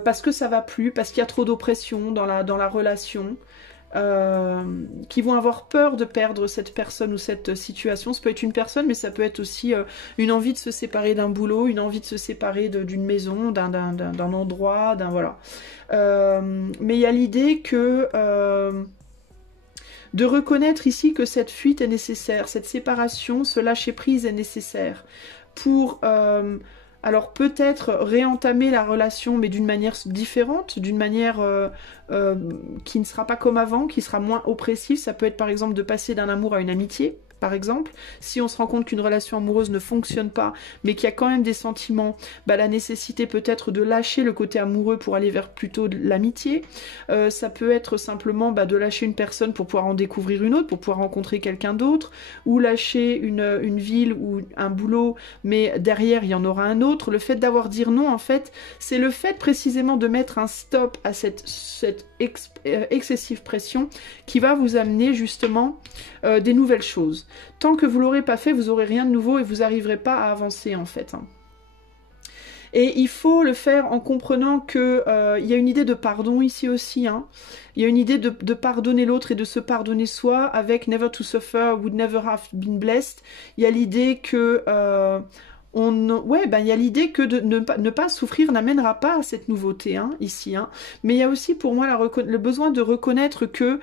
parce que ça va plus, parce qu'il y a trop d'oppression dans la relation. Qui vont avoir peur de perdre cette personne ou cette situation. Ça peut être une personne, mais ça peut être aussi une envie de se séparer d'un boulot, une envie de se séparer d'une maison, d'un endroit, voilà. Mais il y a l'idée que de reconnaître ici que cette fuite est nécessaire, cette séparation, ce lâcher-prise est nécessaire pour... alors peut-être réentamer la relation, mais d'une manière différente, d'une manière qui ne sera pas comme avant, qui sera moins oppressive. Ça peut être par exemple de passer d'un amour à une amitié, par exemple. Si on se rend compte qu'une relation amoureuse ne fonctionne pas, mais qu'il y a quand même des sentiments, bah, la nécessité peut-être de lâcher le côté amoureux pour aller vers plutôt de l'amitié. Ça peut être simplement de lâcher une personne pour pouvoir en découvrir une autre, pour pouvoir rencontrer quelqu'un d'autre, ou lâcher une ville ou un boulot, mais derrière il y en aura un autre. Le fait d'avoir dit non, en fait, c'est le fait précisément de mettre un stop à cette excessive pression qui va vous amener justement des nouvelles choses. Tant que vous l'aurez pas fait, vous aurez rien de nouveau et vous n'arriverez pas à avancer en fait. Et il faut le faire en comprenant que il y a une idée de pardon ici aussi. Il y a une idée de pardonner l'autre et de se pardonner soi avec Never to suffer would never have been blessed. Il y a l'idée que il y a l'idée que de ne pas souffrir n'amènera pas à cette nouveauté ici. Mais il y a aussi pour moi le besoin de reconnaître que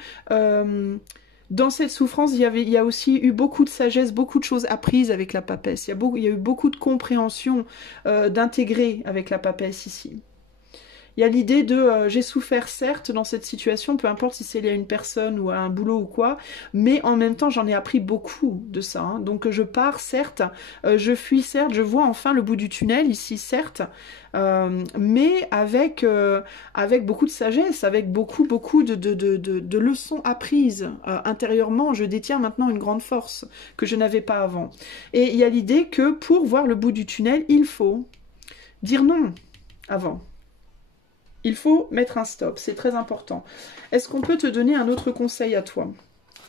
dans cette souffrance, il y a aussi eu beaucoup de sagesse, beaucoup de choses apprises avec la papesse. Il y a eu beaucoup de compréhension d'intégrer avec la papesse ici. Il y a l'idée de j'ai souffert certes dans cette situation, peu importe si c'est lié à une personne ou à un boulot ou quoi, mais en même temps j'en ai appris beaucoup de ça. Donc je pars certes, je fuis certes, je vois enfin le bout du tunnel ici certes, mais avec beaucoup de sagesse, avec beaucoup de leçons apprises intérieurement. Je détiens maintenant une grande force que je n'avais pas avant. Et il y a l'idée que pour voir le bout du tunnel, il faut dire non. avant. Il faut mettre un stop, c'est très important. Est-ce qu'on peut te donner un autre conseil à toi?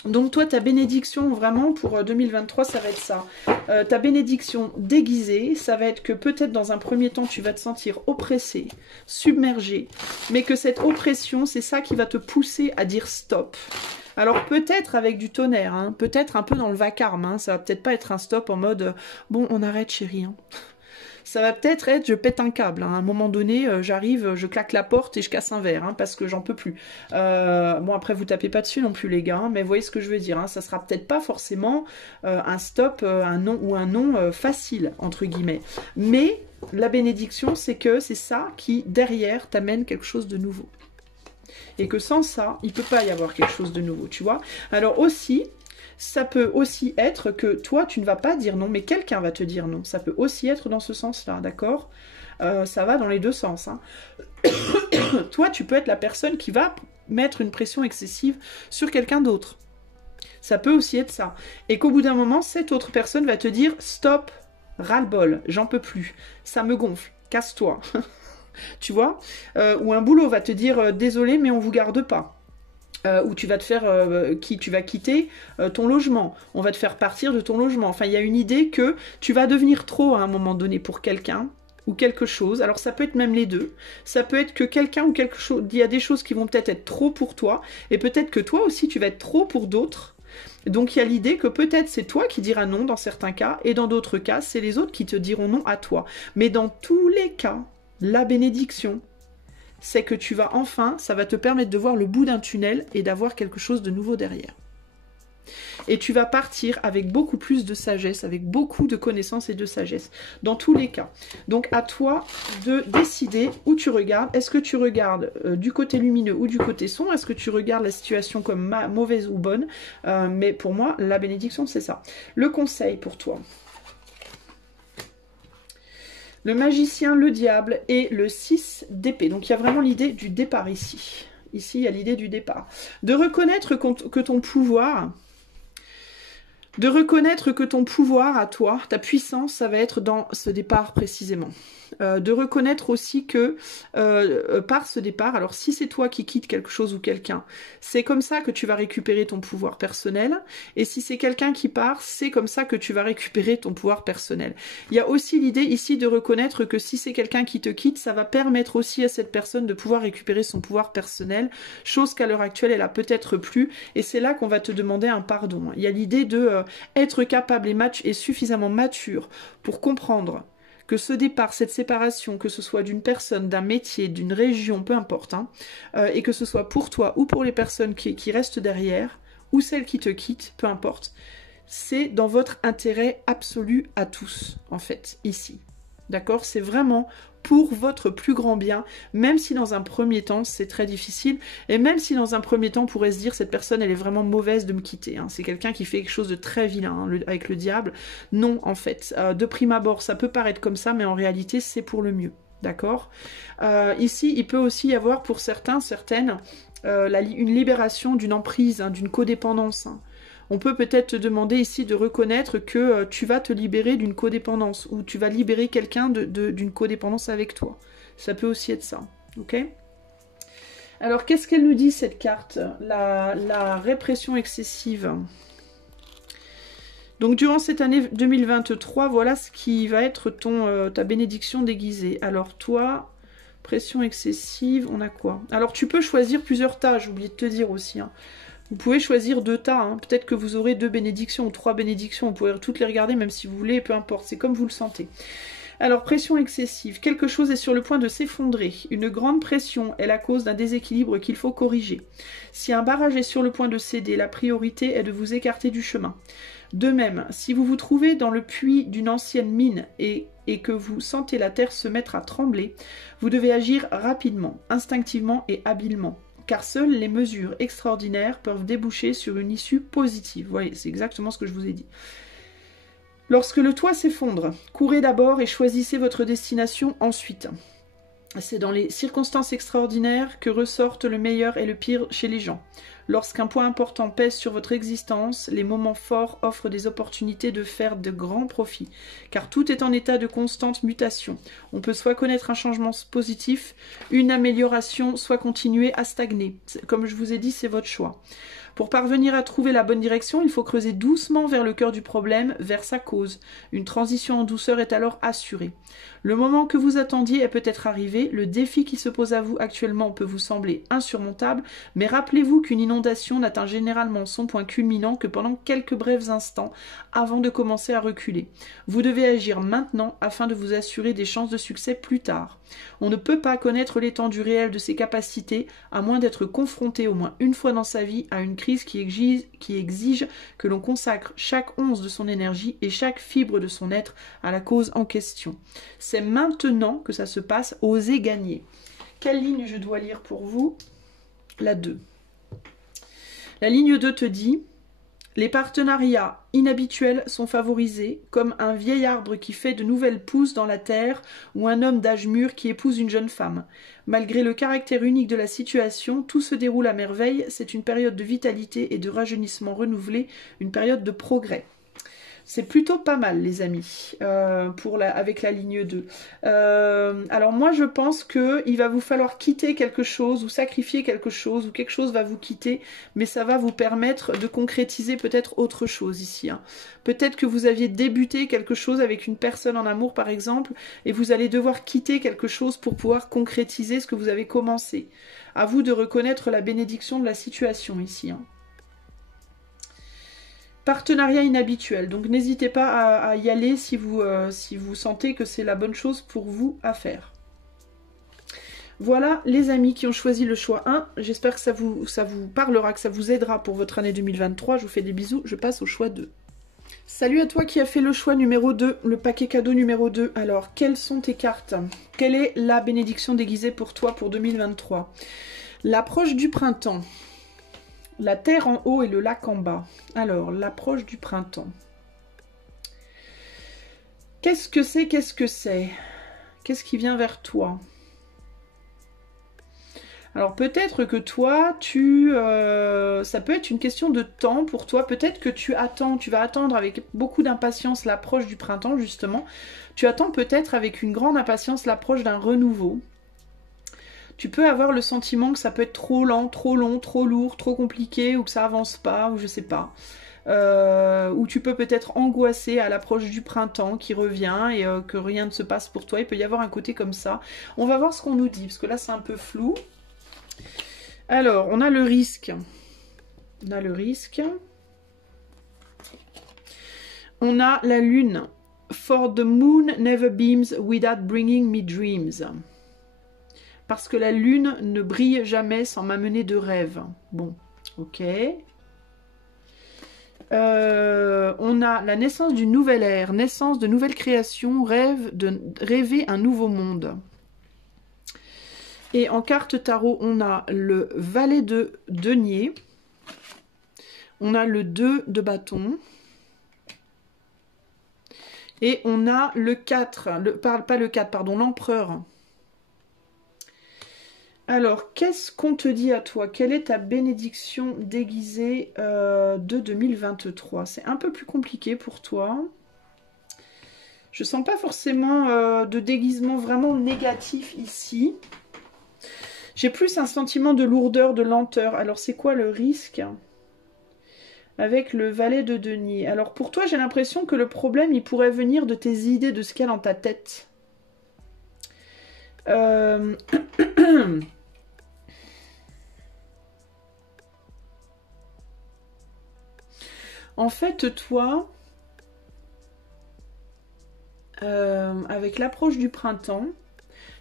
Donc toi, ta bénédiction vraiment pour 2023, ça va être ça. Ta bénédiction déguisée, ça va être que peut-être dans un premier temps, tu vas te sentir oppressé, submergé, mais que cette oppression, c'est ça qui va te pousser à dire stop. Alors peut-être avec du tonnerre, hein, peut-être un peu dans le vacarme, hein, ça va peut-être pas être un stop en mode « bon, on arrête chérie hein. ». Ça va peut-être être, je pète un câble, hein. À un moment donné, j'arrive, je claque la porte et je casse un verre, hein, parce que j'en peux plus. Bon, après, vous tapez pas dessus non plus, les gars, hein, mais vous voyez ce que je veux dire, hein. Ça sera peut-être pas forcément un stop, un non facile, entre guillemets. Mais la bénédiction, c'est que c'est ça qui, derrière, t'amène quelque chose de nouveau. Et que sans ça, il peut pas y avoir quelque chose de nouveau, tu vois. Alors aussi... ça peut aussi être que toi, tu ne vas pas dire non, mais quelqu'un va te dire non. Ça peut aussi être dans ce sens-là, d'accord? Ça va dans les deux sens. Hein. Toi, tu peux être la personne qui va mettre une pression excessive sur quelqu'un d'autre. Ça peut aussi être ça. Et qu'au bout d'un moment, cette autre personne va te dire « Stop, ras-le-bol, j'en peux plus, ça me gonfle, casse-toi. » Tu vois? Ou un boulot va te dire « Désolé, mais on vous garde pas. » Où tu vas te faire, tu vas quitter ton logement, on va te faire partir de ton logement. Enfin, il y a une idée que tu vas devenir trop à un moment donné pour quelqu'un ou quelque chose. Alors ça peut être même les deux. Ça peut être que quelqu'un ou quelque chose, il y a des choses qui vont peut-être être trop pour toi, et peut-être que toi aussi tu vas être trop pour d'autres. Donc il y a l'idée que peut-être c'est toi qui diras non dans certains cas, et dans d'autres cas, c'est les autres qui te diront non à toi. Mais dans tous les cas, la bénédiction, c'est que tu vas enfin, ça va te permettre de voir le bout d'un tunnel et d'avoir quelque chose de nouveau derrière. Et tu vas partir avec beaucoup plus de sagesse, avec beaucoup de connaissances et de sagesse, dans tous les cas. Donc à toi de décider où tu regardes. Est-ce que tu regardes du côté lumineux ou du côté sombre? Est-ce que tu regardes la situation comme mauvaise ou bonne? Mais pour moi, la bénédiction, c'est ça. Le conseil pour toi. Le magicien, le diable et le 6 d'épée. Donc il y a vraiment l'idée du départ ici. Ici, il y a l'idée du départ. De reconnaître que ton pouvoir... De reconnaître que ton pouvoir à toi, ta puissance, ça va être dans ce départ précisément. De reconnaître aussi que par ce départ, alors si c'est toi qui quittes quelque chose ou quelqu'un, c'est comme ça que tu vas récupérer ton pouvoir personnel. Et si c'est quelqu'un qui part, c'est comme ça que tu vas récupérer ton pouvoir personnel. Il y a aussi l'idée ici de reconnaître que si c'est quelqu'un qui te quitte, ça va permettre aussi à cette personne de pouvoir récupérer son pouvoir personnel, chose qu'à l'heure actuelle, elle a peut-être plus. Et c'est là qu'on va te demander un pardon. Il y a l'idée de être capable et suffisamment mature pour comprendre que ce départ, cette séparation, que ce soit d'une personne, d'un métier, d'une région, peu importe, hein, et que ce soit pour toi ou pour les personnes qui restent derrière, ou celles qui te quittent, peu importe, c'est dans votre intérêt absolu à tous, en fait, ici. D'accord? C'est vraiment pour votre plus grand bien, même si dans un premier temps, c'est très difficile, et même si dans un premier temps, on pourrait se dire, cette personne, elle est vraiment mauvaise de me quitter, hein. C'est quelqu'un qui fait quelque chose de très vilain, hein, avec le diable. Non, en fait, de prime abord, ça peut paraître comme ça, mais en réalité, c'est pour le mieux, d'accord? Ici, il peut aussi y avoir, pour certains, certaines, une libération d'une emprise, hein, d'une codépendance, hein. On peut peut-être te demander ici de reconnaître que tu vas te libérer d'une codépendance ou tu vas libérer quelqu'un d'une codépendance avec toi. Ça peut aussi être ça, ok? Alors, qu'est-ce qu'elle nous dit, cette carte? La répression excessive. Donc, durant cette année 2023, voilà ce qui va être ta bénédiction déguisée. Alors, toi, pression excessive, on a quoi? Alors, tu peux choisir plusieurs tas, j'ai oublié de te dire aussi, hein. Vous pouvez choisir 2 tas, hein. Peut-être que vous aurez 2 bénédictions ou 3 bénédictions, vous pouvez toutes les regarder même si vous voulez, peu importe, c'est comme vous le sentez. Alors, pression excessive, quelque chose est sur le point de s'effondrer. Une grande pression est la cause d'un déséquilibre qu'il faut corriger. Si un barrage est sur le point de céder, la priorité est de vous écarter du chemin. De même, si vous vous trouvez dans le puits d'une ancienne mine et que vous sentez la terre se mettre à trembler, vous devez agir rapidement, instinctivement et habilement. Car seules les mesures extraordinaires peuvent déboucher sur une issue positive. Vous voyez, c'est exactement ce que je vous ai dit. Lorsque le toit s'effondre, courez d'abord et choisissez votre destination ensuite. C'est dans les circonstances extraordinaires que ressortent le meilleur et le pire chez les gens. Lorsqu'un point important pèse sur votre existence, les moments forts offrent des opportunités de faire de grands profits, car tout est en état de constante mutation. On peut soit connaître un changement positif, une amélioration, soit continuer à stagner. Comme je vous ai dit, c'est votre choix. Pour parvenir à trouver la bonne direction, il faut creuser doucement vers le cœur du problème, vers sa cause. Une transition en douceur est alors assurée. Le moment que vous attendiez est peut-être arrivé, le défi qui se pose à vous actuellement peut vous sembler insurmontable, mais rappelez-vous qu'une inondation n'atteint généralement son point culminant que pendant quelques brefs instants avant de commencer à reculer. Vous devez agir maintenant afin de vous assurer des chances de succès plus tard. On ne peut pas connaître l'étendue réelle de ses capacités à moins d'être confronté au moins une fois dans sa vie à une crise qui exige que l'on consacre chaque once de son énergie et chaque fibre de son être à la cause en question. C'est maintenant que ça se passe, osez gagner. Quelle ligne je dois lire pour vous? La 2. La ligne 2 te dit: les partenariats inhabituels sont favorisés, comme un vieil arbre qui fait de nouvelles pousses dans la terre ou un homme d'âge mûr qui épouse une jeune femme. Malgré le caractère unique de la situation, tout se déroule à merveille, c'est une période de vitalité et de rajeunissement renouvelé, une période de progrès. C'est plutôt pas mal, les amis, avec la ligne 2. Alors moi, je pense qu'il va vous falloir quitter quelque chose ou sacrifier quelque chose ou quelque chose va vous quitter, mais ça va vous permettre de concrétiser peut-être autre chose ici. Hein. Peut-être que vous aviez débuté quelque chose avec une personne en amour, par exemple, et vous allez devoir quitter quelque chose pour pouvoir concrétiser ce que vous avez commencé. À vous de reconnaître la bénédiction de la situation ici. Hein. Partenariat inhabituel, donc n'hésitez pas à y aller si vous sentez que c'est la bonne chose pour vous à faire. Voilà les amis qui ont choisi le choix 1, j'espère que ça vous parlera, que ça vous aidera pour votre année 2023, je vous fais des bisous, je passe au choix 2. Salut à toi qui as fait le choix numéro 2, le paquet cadeau numéro 2. Alors, quelles sont tes cartes? Quelle est la bénédiction déguisée pour toi pour 2023? L'approche du printemps. La terre en haut et le lac en bas. Alors, l'approche du printemps. Qu'est-ce que c'est? Qu'est-ce que c'est? Qu'est-ce qui vient vers toi? Alors, peut-être que toi, ça peut être une question de temps pour toi. Peut-être que tu vas attendre avec beaucoup d'impatience l'approche du printemps, justement. Tu attends peut-être avec une grande impatience l'approche d'un renouveau. Tu peux avoir le sentiment que ça peut être trop lent, trop long, trop lourd, trop compliqué, ou que ça avance pas, ou je sais pas. Ou tu peux peut-être angoisser à l'approche du printemps qui revient et que rien ne se passe pour toi. Il peut y avoir un côté comme ça. On va voir ce qu'on nous dit, parce que là c'est un peu flou. Alors, on a le risque. On a le risque. On a la lune. For the moon never beams without bringing me dreams. Parce que la lune ne brille jamais sans m'amener de rêves. Bon, ok. On a la naissance d'une nouvelle ère, naissance de nouvelles créations, rêver un nouveau monde. Et en carte tarot, on a le valet de denier. On a le 2 de bâton. Et on a le 4, pas le 4, pardon, l'empereur. Alors, qu'est-ce qu'on te dit à toi? Quelle est ta bénédiction déguisée de 2023? C'est un peu plus compliqué pour toi. Je sens pas forcément de déguisement vraiment négatif ici. J'ai plus un sentiment de lourdeur, de lenteur. Alors, c'est quoi le risque? Avec le valet de denier. Alors, pour toi, j'ai l'impression que le problème, il pourrait venir de tes idées, de ce qu'il y a dans ta tête. En fait, toi, avec l'approche du printemps,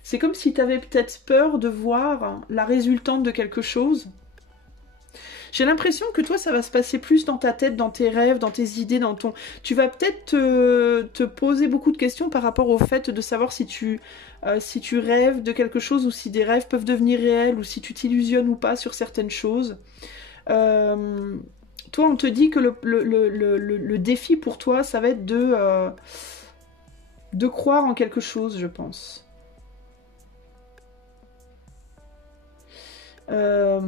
c'est comme si tu avais peut-être peur de voir la résultante de quelque chose. J'ai l'impression que toi, ça va se passer plus dans ta tête, dans tes rêves, dans tes idées, dans ton... Tu vas peut-être te poser beaucoup de questions par rapport au fait de savoir si tu rêves de quelque chose ou si des rêves peuvent devenir réels ou si tu t'illusionnes ou pas sur certaines choses. Toi, on te dit que le défi pour toi, ça va être de croire en quelque chose, je pense. Euh,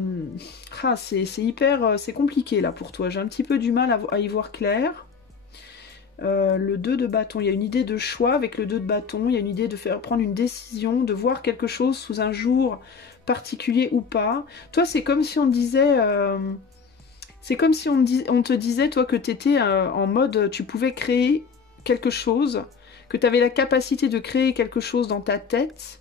c'est hyper, c'est compliqué là pour toi. J'ai un petit peu du mal à y voir clair. Le 2 de bâton, il y a une idée de choix avec le 2 de bâton, il y a une idée de faire prendre une décision, de voir quelque chose sous un jour particulier ou pas. Toi, c'est comme si on disait... c'est comme si on te disait, toi, que tu étais en mode, tu pouvais créer quelque chose, que tu avais la capacité de créer quelque chose dans ta tête,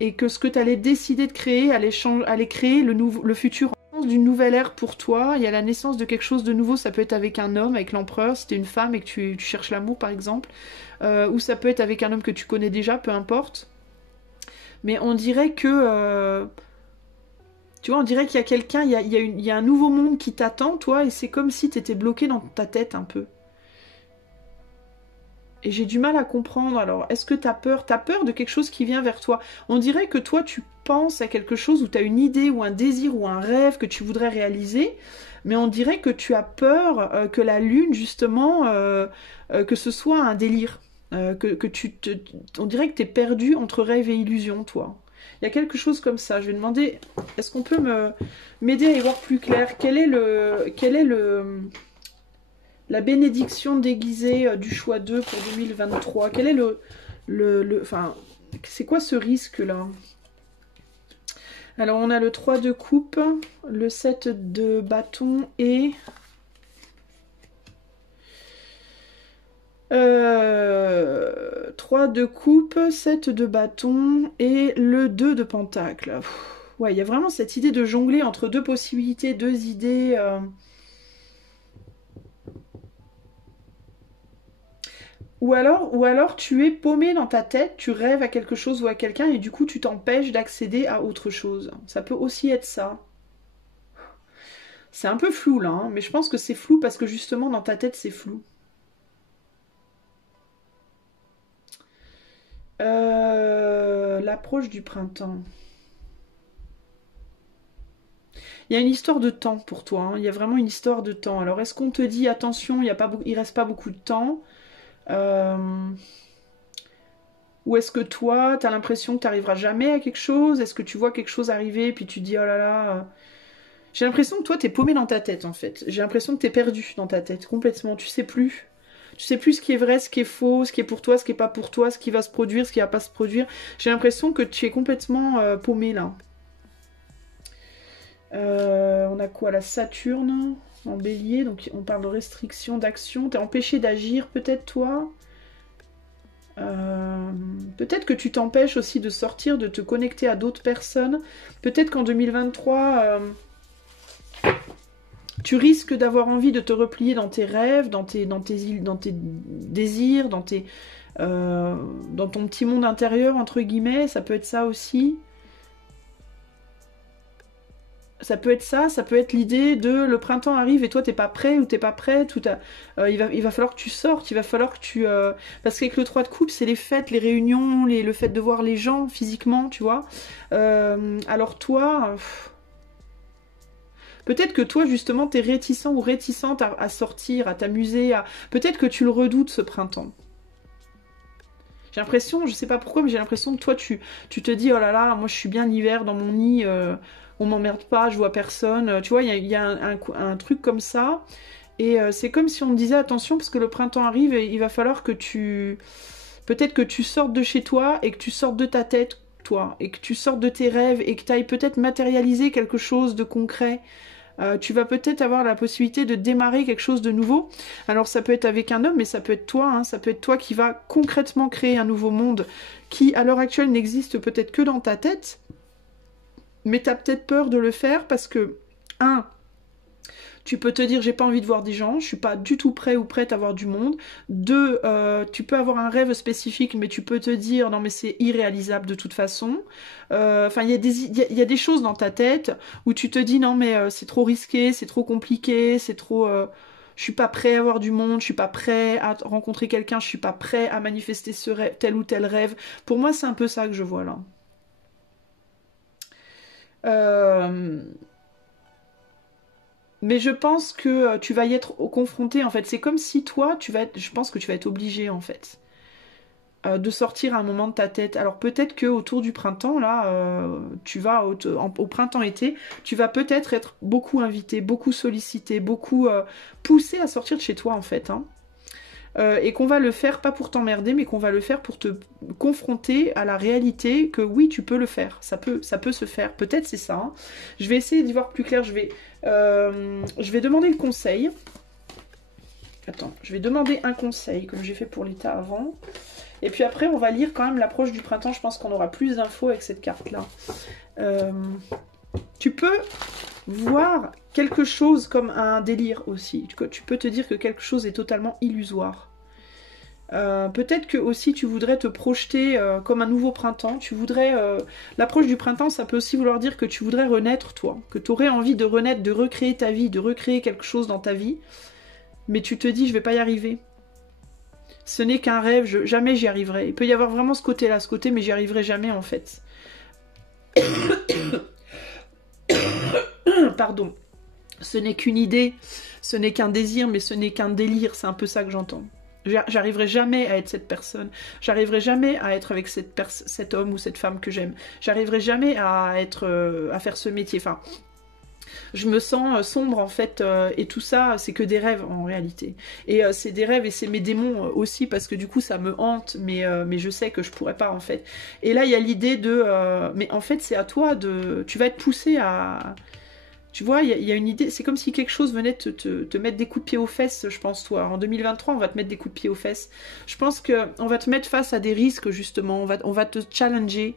et que ce que tu allais décider de créer allait créer le futur d'une nouvelle ère pour toi. Il y a la naissance de quelque chose de nouveau, ça peut être avec un homme, avec l'empereur, si t'es une femme et que tu cherches l'amour par exemple, ou ça peut être avec un homme que tu connais déjà, peu importe. Mais on dirait que... tu vois, on dirait qu'il y a quelqu'un, il y a un nouveau monde qui t'attend, toi, et c'est comme si t'étais bloqué dans ta tête un peu. Et j'ai du mal à comprendre, alors, est-ce que t'as peur? T'as peur de quelque chose qui vient vers toi. On dirait que toi, tu penses à quelque chose où t'as une idée, ou un désir, ou un rêve que tu voudrais réaliser, mais on dirait que tu as peur que la lune, justement, que ce soit un délire. On dirait que t'es perdu entre rêve et illusion, toi. Il y a quelque chose comme ça. Je vais demander, est-ce qu'on peut m'aider à y voir plus clair? Quel est la bénédiction déguisée du choix 2 pour 2023? Quel est enfin, c'est quoi ce risque-là? Alors, on a le 3 de coupe, le 7 de bâton et... 3 de coupe, 7 de bâton et le 2 de pentacle. Ouais, il y a vraiment cette idée de jongler entre deux possibilités, deux idées... Ou alors tu es paumé dans ta tête, tu rêves à quelque chose ou à quelqu'un et du coup tu t'empêches d'accéder à autre chose. Ça peut aussi être ça. C'est un peu flou là, hein, mais je pense que c'est flou parce que justement dans ta tête c'est flou. L'approche du printemps. Il y a une histoire de temps pour toi, hein. Il y a vraiment une histoire de temps. Alors est-ce qu'on te dit attention, il reste pas beaucoup de temps, euh, ou est-ce que toi, tu as l'impression que tu n'arriveras jamais à quelque chose? Est-ce que tu vois quelque chose arriver et puis tu te dis oh là là. J'ai l'impression que toi, t'es paumé dans ta tête en fait. J'ai l'impression que t'es perdu dans ta tête complètement. Tu sais plus. Tu sais plus ce qui est vrai, ce qui est faux, ce qui est pour toi, ce qui est pas pour toi, ce qui va se produire, ce qui va pas se produire. J'ai l'impression que tu es complètement paumé là. On a quoi? La Saturne en bélier, donc on parle de restriction d'action. T'es empêché d'agir peut-être toi. Peut-être que tu t'empêches aussi de sortir, de te connecter à d'autres personnes. Peut-être qu'en 2023, tu risques d'avoir envie de te replier dans tes rêves, dans tes désirs, dans ton petit monde intérieur, entre guillemets. Ça peut être ça aussi. Ça peut être ça, ça peut être l'idée de le printemps arrive et toi t'es pas prêt ou t'es pas prête, il va falloir que tu sortes, il va falloir que tu... Parce qu'avec le 3 de coupe, c'est les fêtes, les réunions, le fait de voir les gens physiquement, tu vois. Alors toi... Peut-être que toi, justement, t'es réticent ou réticente à sortir, à t'amuser, peut-être que tu le redoutes ce printemps. J'ai l'impression, je sais pas pourquoi, mais j'ai l'impression que toi, tu te dis, oh là là, moi je suis bien l'hiver dans mon nid, on m'emmerde pas, je vois personne. Tu vois, il y a un truc comme ça. Et c'est comme si on te disait, attention, parce que le printemps arrive et il va falloir que peut-être que tu sortes de chez toi et que tu sortes de ta tête, toi, et que tu sortes de tes rêves et que tu ailles peut-être matérialiser quelque chose de concret. Tu vas peut-être avoir la possibilité de démarrer quelque chose de nouveau. Alors ça peut être avec un homme, mais ça peut être toi, hein. Ça peut être toi qui va concrètement créer un nouveau monde qui, à l'heure actuelle, n'existe peut-être que dans ta tête. Mais tu as peut-être peur de le faire parce que, tu peux te dire j'ai pas envie de voir des gens, je suis pas du tout prêt ou prête à voir du monde. 2, tu peux avoir un rêve spécifique, mais tu peux te dire non mais c'est irréalisable de toute façon. Enfin, il y a des choses dans ta tête où tu te dis non mais c'est trop risqué, c'est trop compliqué, c'est trop... je suis pas prêt à voir du monde, je suis pas prêt à rencontrer quelqu'un, je suis pas prêt à manifester tel ou tel rêve. Pour moi, c'est un peu ça que je vois là. Mais je pense que tu vas y être confronté en fait. C'est comme si toi, je pense que tu vas être obligé en fait. de sortir à un moment de ta tête. Alors peut-être que autour du printemps, là, tu vas au printemps-été, tu vas peut-être être beaucoup invité, beaucoup sollicité, beaucoup poussé à sortir de chez toi en fait. Hein. Et qu'on va le faire pas pour t'emmerder, mais qu'on va le faire pour te confronter à la réalité que oui, tu peux le faire. Ça peut se faire. Peut-être c'est ça. Hein. Je vais essayer d'y voir plus clair. Je vais demander le conseil. Attends, je vais demander un conseil, comme j'ai fait pour l'état avant. Et puis après, on va lire quand même l'approche du printemps. Je pense qu'on aura plus d'infos avec cette carte-là. Tu peux voir quelque chose comme un délire aussi. Tu peux te dire que quelque chose est totalement illusoire. Peut-être que aussi tu voudrais te projeter comme un nouveau printemps. Tu voudrais... L'approche du printemps, ça peut aussi vouloir dire que tu voudrais renaître, toi. Que tu aurais envie de renaître, de recréer ta vie, de recréer quelque chose dans ta vie. Mais tu te dis, je vais pas y arriver. Ce n'est qu'un rêve, jamais j'y arriverai. Il peut y avoir vraiment ce côté-là, mais j'y arriverai jamais en fait. Pardon. Ce n'est qu'une idée, ce n'est qu'un désir, mais ce n'est qu'un délire. C'est un peu ça que j'entends. J'arriverai jamais à être cette personne. J'arriverai jamais à être avec cet homme ou cette femme que j'aime. J'arriverai jamais à faire ce métier. Enfin, je me sens sombre en fait, et tout ça c'est que des rêves en réalité. Et c'est des rêves et c'est mes démons aussi parce que du coup ça me hante, mais je sais que je pourrais pas en fait. Et là il y a l'idée de... mais en fait c'est à toi de... Tu vas être poussé à... Tu vois, il y a une idée, c'est comme si quelque chose venait te mettre des coups de pied aux fesses, je pense, toi. En 2023, on va te mettre des coups de pied aux fesses. Je pense qu'on va te mettre face à des risques, justement. On va te challenger.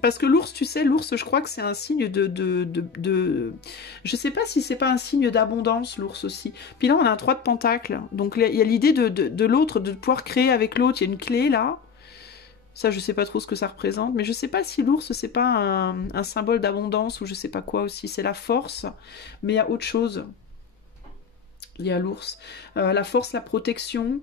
Parce que l'ours, tu sais, l'ours, je crois que c'est un signe de... Je sais pas si c'est pas un signe d'abondance, l'ours aussi. Puis là, on a un 3 de pentacle. Donc, il y a l'idée de l'autre, de pouvoir créer avec l'autre. Il y a une clé, là. Ça, je sais pas trop ce que ça représente. Mais je sais pas si l'ours, c'est pas un symbole d'abondance ou je sais pas quoi aussi. C'est la force. Mais il y a autre chose. Il y a l'ours. La force, la protection...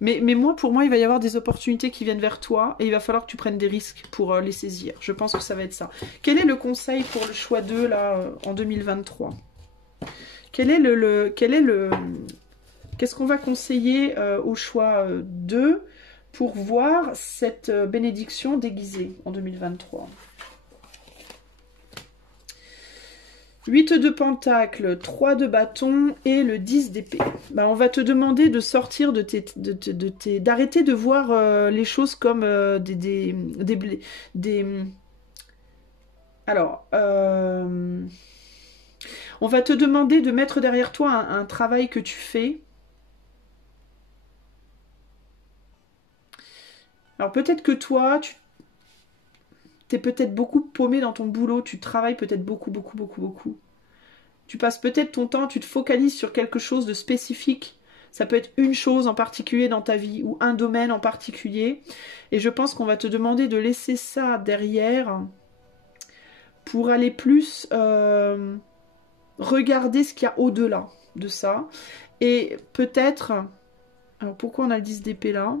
Mais moi, pour moi, il va y avoir des opportunités qui viennent vers toi et il va falloir que tu prennes des risques pour les saisir. Je pense que ça va être ça. Quel est le conseil pour le choix 2, là, en 2023 ? Qu'est-ce qu'on va conseiller au choix 2 pour voir cette bénédiction déguisée en 2023 ? 8 de pentacle, 3 de bâton et le 10 d'épée. Bah, on va te demander de sortir d'arrêter de voir les choses comme Alors, on va te demander de mettre derrière toi un travail que tu fais. Alors peut-être que toi, t'es peut-être beaucoup paumé dans ton boulot, tu travailles peut-être beaucoup. Tu passes peut-être ton temps, tu te focalises sur quelque chose de spécifique. Ça peut être une chose en particulier dans ta vie ou un domaine en particulier. Et je pense qu'on va te demander de laisser ça derrière pour aller plus regarder ce qu'il y a au-delà de ça. Et peut-être... Alors pourquoi on a le 10 d'épée là ?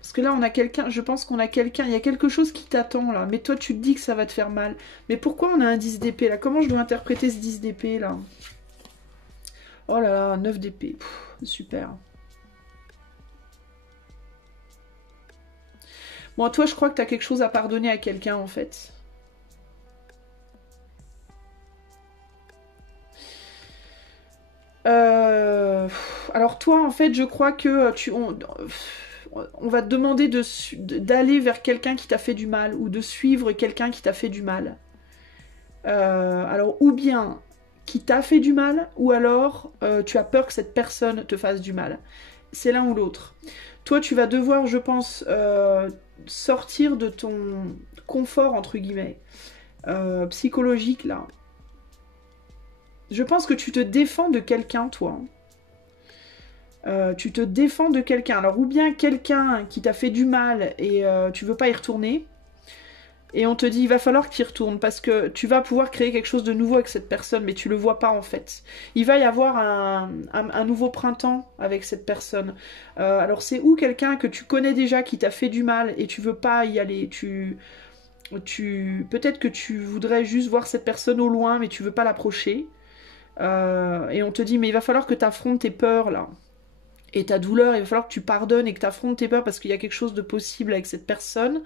Parce que là, on a quelqu'un, je pense qu'on a quelqu'un, il y a quelque chose qui t'attend là, mais toi tu te dis que ça va te faire mal. Mais pourquoi on a un 10 d'épée là? Comment je dois interpréter ce 10 d'épée là? Oh là là, 9 d'épée, super. Bon, toi je crois que tu as quelque chose à pardonner à quelqu'un en fait. Alors toi en fait je crois que on va te demander d'aller vers quelqu'un qui t'a fait du mal ou de suivre quelqu'un qui t'a fait du mal. Alors ou bien qui t'a fait du mal ou alors tu as peur que cette personne te fasse du mal. C'est l'un ou l'autre. Toi tu vas devoir je pense sortir de ton confort entre guillemets psychologique là. Je pense que tu te défends de quelqu'un, toi. Tu te défends de quelqu'un. Alors, ou bien quelqu'un qui t'a fait du mal et tu veux pas y retourner. Et on te dit, il va falloir que tu y retournes parce que tu vas pouvoir créer quelque chose de nouveau avec cette personne, mais tu le vois pas en fait. Il va y avoir un nouveau printemps avec cette personne. Alors c'est ou quelqu'un que tu connais déjà qui t'a fait du mal et tu veux pas y aller. Peut-être que tu voudrais juste voir cette personne au loin, mais tu veux pas l'approcher. Et on te dit, mais il va falloir que tu affrontes tes peurs là. Et ta douleur, il va falloir que tu pardonnes et que tu affrontes tes peurs parce qu'il y a quelque chose de possible avec cette personne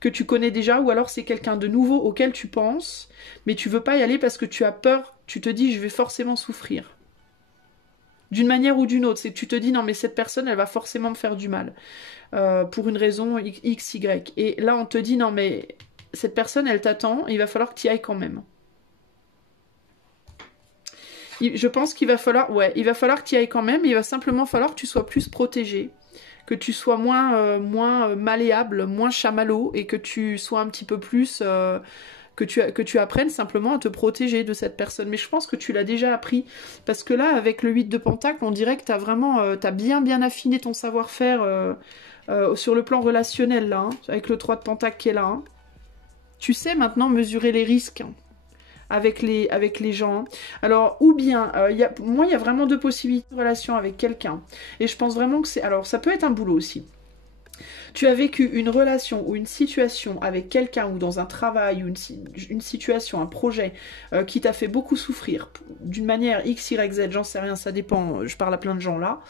que tu connais déjà, ou alors c'est quelqu'un de nouveau auquel tu penses, mais tu veux pas y aller parce que tu as peur, tu te dis je vais forcément souffrir. D'une manière ou d'une autre, c'est que tu te dis non mais cette personne elle va forcément me faire du mal, pour une raison X, Y. Et là on te dit non mais cette personne elle t'attend, il va falloir que tu y ailles quand même. Je pense qu'il va falloir, ouais, il va falloir que tu y ailles quand même, il va simplement falloir que tu sois plus protégé, que tu sois moins malléable, moins chamallow, et que tu sois un petit peu plus... que tu apprennes simplement à te protéger de cette personne. Mais je pense que tu l'as déjà appris, parce que là, avec le 8 de Pentacle, on dirait que tu as vraiment... t'as bien affiné ton savoir-faire sur le plan relationnel, là, hein, avec le 3 de Pentacle qui est là. Hein. Tu sais maintenant mesurer les risques, hein, avec les gens. Alors, ou bien, moi, il y a vraiment deux possibilités de relation avec quelqu'un. Et je pense vraiment que c'est... Alors, ça peut être un boulot aussi. Tu as vécu une relation ou une situation avec quelqu'un ou dans un travail ou une situation, un projet qui t'a fait beaucoup souffrir d'une manière X, Y, Z, j'en sais rien, ça dépend, je parle à plein de gens là.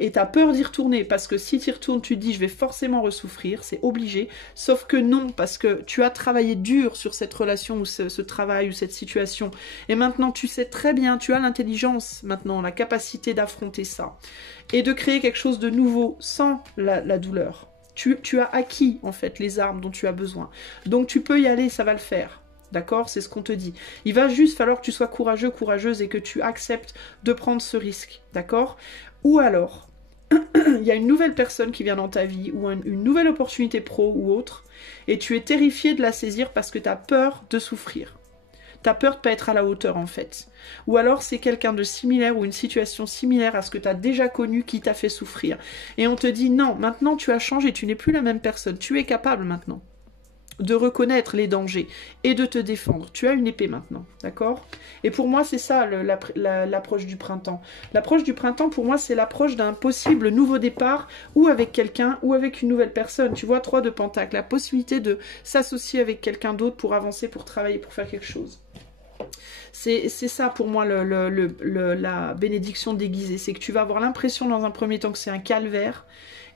Et t'as peur d'y retourner parce que si t'y retournes, tu te dis je vais forcément ressouffrir, c'est obligé. Sauf que non, parce que tu as travaillé dur sur cette relation ou ce travail ou cette situation. Et maintenant tu sais très bien, tu as l'intelligence maintenant, la capacité d'affronter ça. Et de créer quelque chose de nouveau sans la douleur. Tu as acquis en fait les armes dont tu as besoin. Donc tu peux y aller, ça va le faire. D'accord? C'est ce qu'on te dit. Il va juste falloir que tu sois courageux, courageuse et que tu acceptes de prendre ce risque. D'accord? Ou alors, il y a une nouvelle personne qui vient dans ta vie ou une nouvelle opportunité pro ou autre et tu es terrifié de la saisir parce que tu as peur de souffrir. Tu as peur de ne pas être à la hauteur en fait. Ou alors c'est quelqu'un de similaire ou une situation similaire à ce que tu as déjà connu qui t'a fait souffrir. Et on te dit non, maintenant tu as changé, tu n'es plus la même personne. Tu es capable maintenant de reconnaître les dangers et de te défendre. Tu as une épée maintenant, d'accord? Et pour moi, c'est ça l'approche du printemps. L'approche du printemps, pour moi, c'est l'approche d'un possible nouveau départ, ou avec quelqu'un, ou avec une nouvelle personne. Tu vois, 3 de Pentacle, la possibilité de s'associer avec quelqu'un d'autre pour avancer, pour travailler, pour faire quelque chose. C'est ça pour moi la bénédiction déguisée. C'est que tu vas avoir l'impression dans un premier temps que c'est un calvaire,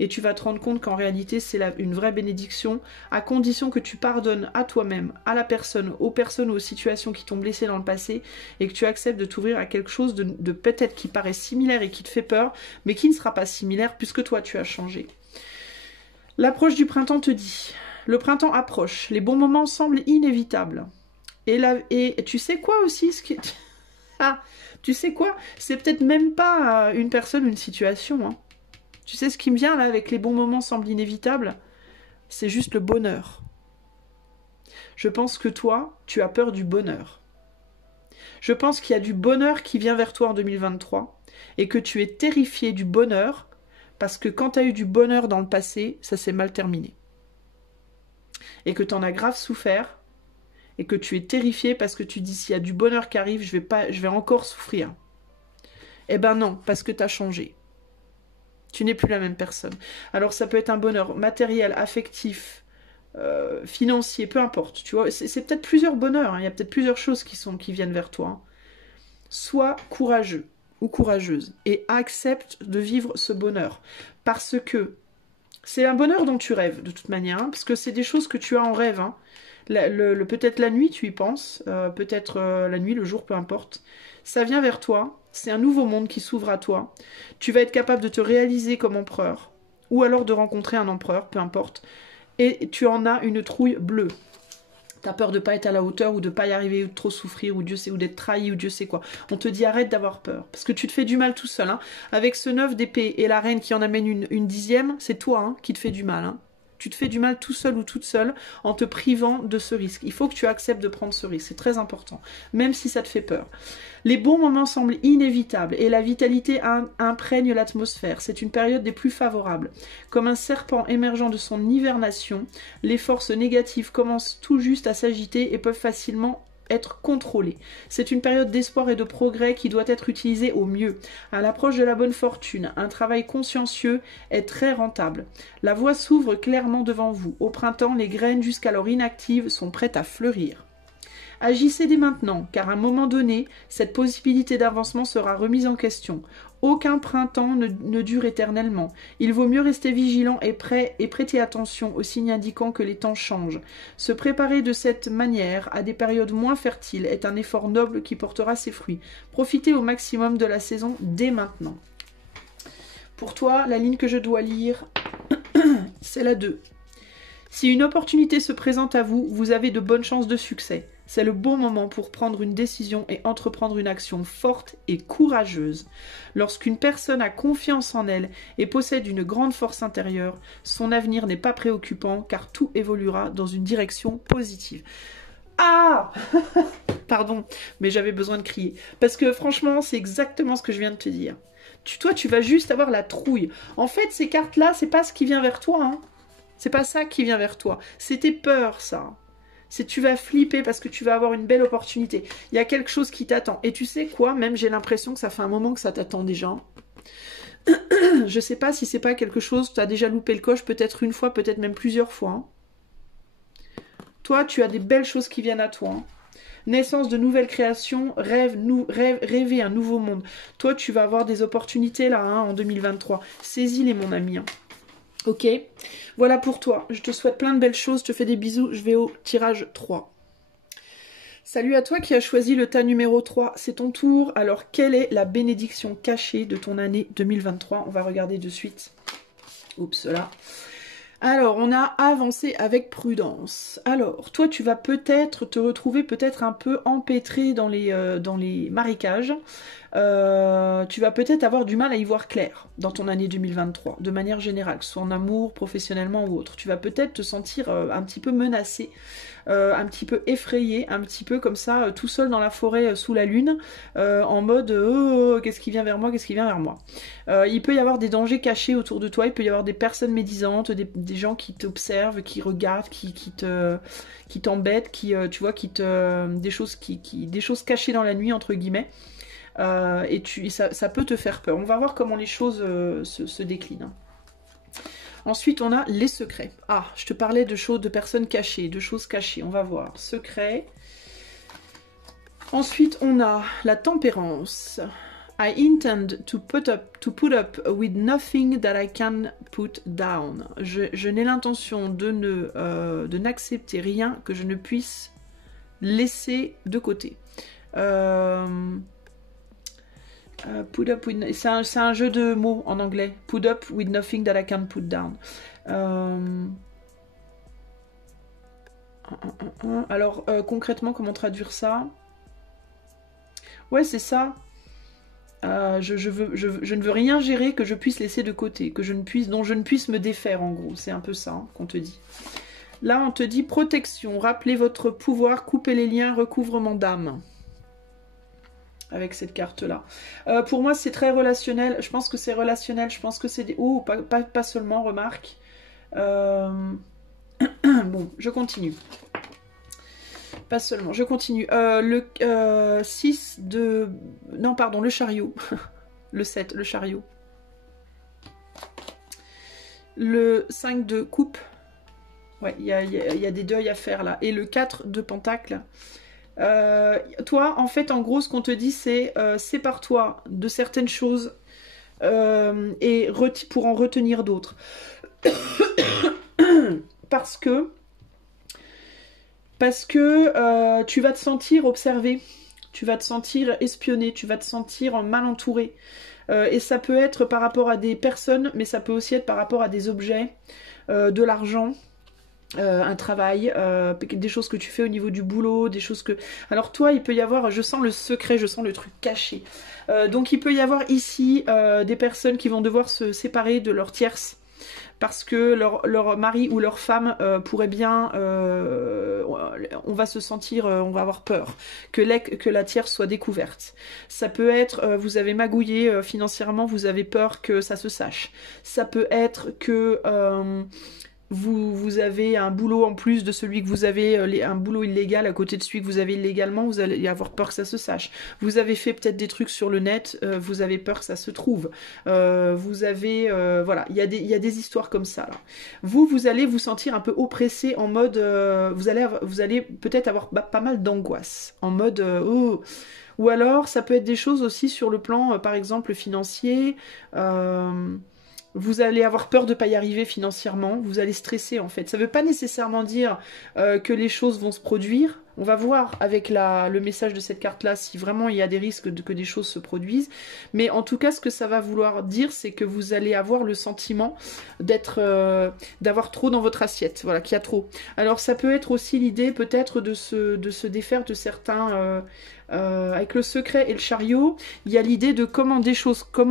et tu vas te rendre compte qu'en réalité c'est une vraie bénédiction, à condition que tu pardonnes à toi-même, à la personne, aux personnes ou aux situations qui t'ont blessé dans le passé, et que tu acceptes de t'ouvrir à quelque chose de peut-être qui paraît similaire et qui te fait peur, mais qui ne sera pas similaire puisque toi tu as changé. L'approche du printemps te dit, le printemps approche, les bons moments semblent inévitables. Et tu sais quoi aussi Ah, tu sais quoi? C'est peut-être même pas une personne ou une situation, hein. Tu sais ce qui me vient là avec les bons moments semblent inévitables? C'est juste le bonheur. Je pense que toi, tu as peur du bonheur. Je pense qu'il y a du bonheur qui vient vers toi en 2023 et que tu es terrifié du bonheur parce que quand tu as eu du bonheur dans le passé, ça s'est mal terminé. Et que tu en as grave souffert et que tu es terrifié parce que tu dis s'il y a du bonheur qui arrive, je vais encore souffrir. Eh ben non, parce que tu as changé. Tu n'es plus la même personne. Alors ça peut être un bonheur matériel, affectif, financier, peu importe. Tu vois, c'est peut-être plusieurs bonheurs. Hein. Il y a peut-être plusieurs choses qui viennent vers toi. Hein. Sois courageux ou courageuse et accepte de vivre ce bonheur. Parce que c'est un bonheur dont tu rêves de toute manière. Hein, parce que c'est des choses que tu as en rêve. Hein. Peut-être la nuit tu y penses. Peut-être la nuit, le jour, peu importe. Ça vient vers toi. C'est un nouveau monde qui s'ouvre à toi. Tu vas être capable de te réaliser comme empereur. Ou alors de rencontrer un empereur, peu importe. Et tu en as une trouille bleue. T'as peur de ne pas être à la hauteur ou de ne pas y arriver ou de trop souffrir ou Dieu sait, ou d'être trahi ou Dieu sait quoi. On te dit arrête d'avoir peur. Parce que tu te fais du mal tout seul. Hein. Avec ce 9 d'épée et la reine qui en amène une dixième, c'est toi hein, qui te fais du mal. Hein. tu te fais du mal tout seul ou toute seule en te privant de ce risque. Il faut que tu acceptes de prendre ce risque, c'est très important, même si ça te fait peur. Les bons moments semblent inévitables et la vitalité imprègne l'atmosphère. C'est une période des plus favorables. Comme un serpent émergeant de son hibernation, les forces négatives commencent tout juste à s'agiter et peuvent facilement être contrôlées. C'est une période d'espoir et de progrès qui doit être utilisée au mieux. À l'approche de la bonne fortune, un travail consciencieux est très rentable. La voie s'ouvre clairement devant vous. Au printemps, les graines jusqu'alors inactives sont prêtes à fleurir. Agissez dès maintenant, car à un moment donné, cette possibilité d'avancement sera remise en question. Aucun printemps ne dure éternellement. Il vaut mieux rester vigilant et prêt et prêter attention aux signes indiquant que les temps changent. Se préparer de cette manière à des périodes moins fertiles est un effort noble qui portera ses fruits. Profitez au maximum de la saison dès maintenant. Pour toi, la ligne que je dois lire, c'est la 2. Si une opportunité se présente à vous, vous avez de bonnes chances de succès. C'est le bon moment pour prendre une décision et entreprendre une action forte et courageuse. Lorsqu'une personne a confiance en elle et possède une grande force intérieure, son avenir n'est pas préoccupant car tout évoluera dans une direction positive. Ah Pardon, mais j'avais besoin de crier. Parce que franchement, c'est exactement ce que je viens de te dire. Toi, tu vas juste avoir la trouille. En fait, ces cartes-là, c'est pas ce qui vient vers toi, hein. C'est pas ça qui vient vers toi. C'est tes peurs, ça. C'est tu vas flipper parce que tu vas avoir une belle opportunité. Il y a quelque chose qui t'attend. Et tu sais quoi, même j'ai l'impression que ça fait un moment que ça t'attend déjà. Je sais pas si c'est pas quelque chose, tu as déjà loupé le coche peut-être une fois, peut-être même plusieurs fois. Hein. Toi, tu as des belles choses qui viennent à toi. Hein. Naissance de nouvelles créations, rêver un nouveau monde. Toi, tu vas avoir des opportunités là, hein, en 2023. Saisis-les, mon ami. Hein. Ok, voilà pour toi. Je te souhaite plein de belles choses. Je te fais des bisous. Je vais au tirage 3. Salut à toi qui as choisi le tas numéro 3. C'est ton tour. Alors, quelle est la bénédiction cachée de ton année 2023? On va regarder de suite. Oups, là. Alors, on a avancé avec prudence. Alors, toi, tu vas peut-être te retrouver peut-être un peu empêtré dans les marécages. Tu vas peut-être avoir du mal à y voir clair dans ton année 2023, de manière générale, que ce soit en amour, professionnellement ou autre. Tu vas peut-être te sentir un petit peu menacé, un petit peu effrayé, un petit peu comme ça, tout seul dans la forêt sous la lune, en mode oh, qu'est-ce qui vient vers moi, qu'est-ce qui vient vers moi. Il peut y avoir des dangers cachés autour de toi, il peut y avoir des personnes médisantes, des gens qui t'observent, qui regardent, qui t'embêtent, tu vois, des choses cachées dans la nuit entre guillemets. Et ça peut te faire peur. On va voir comment les choses se déclinent. Hein. Ensuite, on a les secrets. Ah, je te parlais de personnes cachées, de choses cachées. On va voir. Secrets. Ensuite, on a la tempérance. I intend to put up with nothing that I can put down. Je n'ai l'intention de n'accepter rien que je ne puisse laisser de côté. Put up with... C'est un jeu de mots en anglais. Put up with nothing that I can put down. Alors, concrètement, comment traduire ça? Ouais, c'est ça. Je ne veux rien gérer que je puisse laisser de côté, dont je ne puisse me défaire, en gros. C'est un peu ça hein, qu'on te dit. Là, on te dit protection. Rappelez votre pouvoir, coupez les liens, recouvrement d'âme. Avec cette carte-là. Pour moi, c'est très relationnel. Je pense que c'est relationnel. Je pense que c'est des... Oh, pas seulement, remarque. Bon, je continue. Pas seulement, je continue. Le 6 de... Non, pardon, le chariot. Le 7, le chariot. Le 5 de coupe. Ouais, il y a des deuils à faire, là. Et le 4 de pentacle. Toi, en fait, en gros, ce qu'on te dit, c'est sépare-toi de certaines choses et pour en retenir d'autres. Parce que tu vas te sentir observé, tu vas te sentir espionné, tu vas te sentir mal entouré. Et ça peut être par rapport à des personnes, mais ça peut aussi être par rapport à des objets, de l'argent. Un travail, des choses que tu fais au niveau du boulot, des choses que... Alors toi, il peut y avoir, je sens le secret, je sens le truc caché. Donc il peut y avoir ici des personnes qui vont devoir se séparer de leur tierce. parce que leur mari ou leur femme pourrait bien, on va se sentir, on va avoir peur que la tierce soit découverte. Ça peut être, vous avez magouillé financièrement, vous avez peur que ça se sache. Ça peut être que vous avez un boulot en plus de celui que vous avez, un boulot illégal à côté de celui que vous avez illégalement, vous allez avoir peur que ça se sache. Vous avez fait peut-être des trucs sur le net, vous avez peur que ça se trouve. Vous avez, voilà, il y a des histoires comme ça, là. Vous allez vous sentir un peu oppressé en mode, vous allez peut-être avoir pas mal d'angoisse, en mode, oh. Ou alors, ça peut être des choses aussi sur le plan, par exemple, financier, vous allez avoir peur de ne pas y arriver financièrement, vous allez stresser en fait. Ça ne veut pas nécessairement dire que les choses vont se produire. On va voir avec le message de cette carte-là si vraiment il y a des risques que des choses se produisent. Mais en tout cas, ce que ça va vouloir dire, c'est que vous allez avoir le sentiment d'avoir trop dans votre assiette. Voilà, qu'il y a trop. Alors ça peut être aussi l'idée peut-être de se défaire de certains... avec le secret et le chariot, il y a l'idée de comment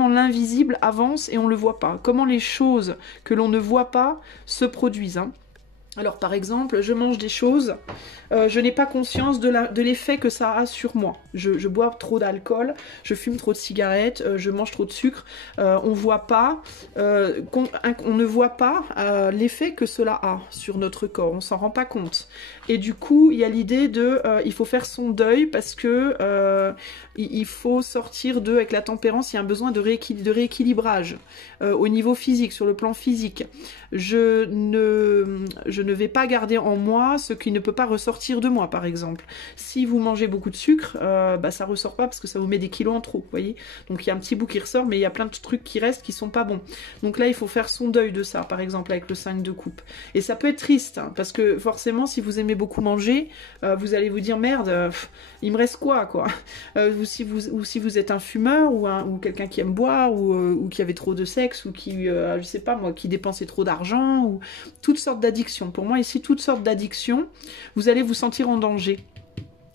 l'invisible avance et on ne le voit pas. Comment les choses que l'on ne voit pas se produisent. Hein. Alors par exemple, je mange des choses, je n'ai pas conscience de l'effet que ça a sur moi. Je bois trop d'alcool, je fume trop de cigarettes, je mange trop de sucre. On voit pas, on ne voit pas l'effet que cela a sur notre corps. On s'en rend pas compte. Et du coup, il y a l'idée de, il faut faire son deuil parce que il faut sortir avec la tempérance. Il y a un besoin de rééquilibrage au niveau physique, sur le plan physique. Je ne vais pas garder en moi ce qui ne peut pas ressortir de moi, par exemple. Si vous mangez beaucoup de sucre, bah, ça ressort pas parce que ça vous met des kilos en trop, vous voyez. Donc il y a un petit bout qui ressort, mais il y a plein de trucs qui restent qui sont pas bons. Donc là, il faut faire son deuil de ça, par exemple, avec le 5 de coupe. Et ça peut être triste, hein, parce que forcément, si vous aimez beaucoup manger, vous allez vous dire, merde, il me reste quoi ou si vous êtes un fumeur, ou quelqu'un qui aime boire, ou qui avait trop de sexe, ou qui, je sais pas moi, qui dépensait trop d'argent, ou toutes sortes d'addictions. Pour moi, ici, toutes sortes d'addictions, vous allez vous sentir en danger.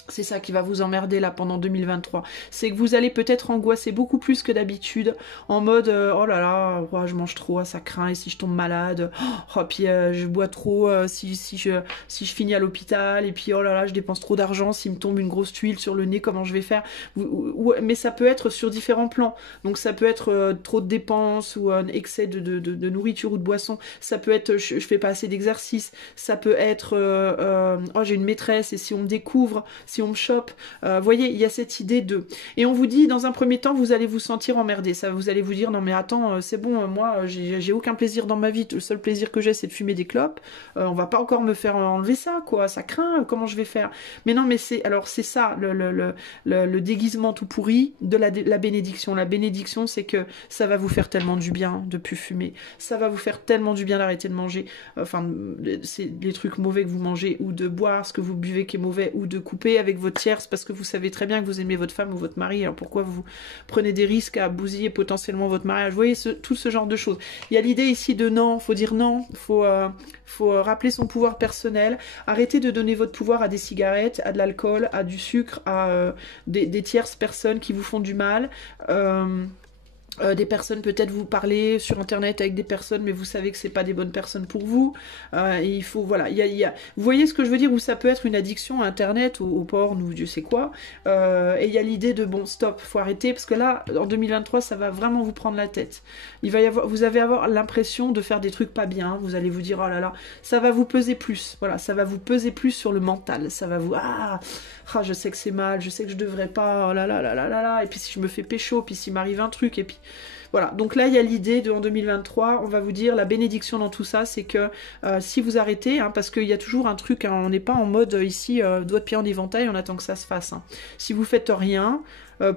C'est ça qui va vous emmerder là pendant 2023. C'est que vous allez peut-être angoisser beaucoup plus que d'habitude, en mode oh là là, oh, je mange trop, ça craint, et si je tombe malade, oh puis je bois trop, si je finis à l'hôpital, et puis oh là là, je dépense trop d'argent, s'il me tombe une grosse tuile sur le nez, comment je vais faire? Mais ça peut être sur différents plans. Donc ça peut être trop de dépenses, ou un excès de nourriture ou de boisson. Ça peut être je fais pas assez d'exercice. Ça peut être oh, j'ai une maîtresse, et si on me découvre, si on me chope, voyez, il y a cette idée de... Et on vous dit, dans un premier temps, vous allez vous sentir emmerdé. Ça, vous allez vous dire, non mais attends, c'est bon, moi, j'ai aucun plaisir dans ma vie. Le seul plaisir que j'ai, c'est de fumer des clopes. On va pas encore me faire enlever ça, quoi. Ça craint, comment je vais faire? Mais non, mais c'est ça, le déguisement tout pourri de la bénédiction. La bénédiction, c'est que ça va vous faire tellement du bien de plus fumer. Ça va vous faire tellement du bien d'arrêter de manger. Enfin, c'est les trucs mauvais que vous mangez, ou de boire ce que vous buvez qui est mauvais, ou de couper avec votre tierce parce que vous savez très bien que vous aimez votre femme ou votre mari, alors pourquoi vous prenez des risques à bousiller potentiellement votre mariage? Vous voyez, tout ce genre de choses. Il y a l'idée ici de non, faut dire non, faut rappeler son pouvoir personnel, arrêter de donner votre pouvoir à des cigarettes, à de l'alcool, à du sucre, à des tierces personnes qui vous font du mal. Des personnes, peut-être vous parlez sur internet avec des personnes, mais vous savez que c'est pas des bonnes personnes pour vous. Et il faut, voilà, vous voyez ce que je veux dire, où ça peut être une addiction à internet, au porn, ou Dieu sait quoi. Et il y a l'idée de bon, stop, faut arrêter, parce que là, en 2023, ça va vraiment vous prendre la tête. Vous allez avoir l'impression de faire des trucs pas bien. Vous allez vous dire, oh là là, ça va vous peser plus. Voilà, ça va vous peser plus sur le mental. Ça va vous, je sais que c'est mal, je sais que je devrais pas, oh là là là là là là. Et puis si je me fais pécho, puis s'il m'arrive un truc, et puis voilà, donc là il y a l'idée de en 2023, on va vous dire la bénédiction dans tout ça, c'est que si vous arrêtez, hein, parce qu'il y a toujours un truc, hein, on n'est pas en mode ici doigt de pied en éventail, on attend que ça se fasse. Hein. Si vous faites rien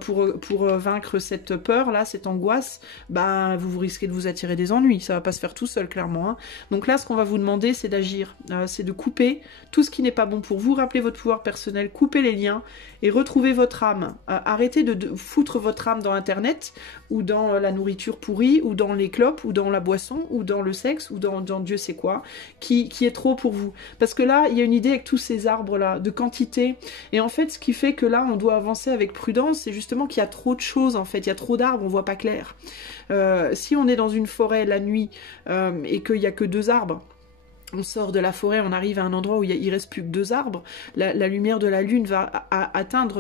pour vaincre cette peur là, cette angoisse, bah vous risquez de vous attirer des ennuis, ça va pas se faire tout seul clairement. Hein. Donc là ce qu'on va vous demander c'est d'agir, c'est de couper tout ce qui n'est pas bon pour vous, rappelez votre pouvoir personnel, coupez les liens et retrouvez votre âme. Arrêtez de foutre votre âme dans internet, ou dans la nourriture pourrie, ou dans les clopes, ou dans la boisson, ou dans le sexe, ou dans Dieu sait quoi, qui est trop pour vous. Parce que là, il y a une idée avec tous ces arbres-là, de quantité. Et en fait, ce qui fait que là, on doit avancer avec prudence, c'est justement qu'il y a trop de choses en fait, il y a trop d'arbres, on voit pas clair. Si on est dans une forêt la nuit et qu'il y a que 2 arbres, on sort de la forêt, on arrive à un endroit où il reste plus que 2 arbres, la lumière de la lune va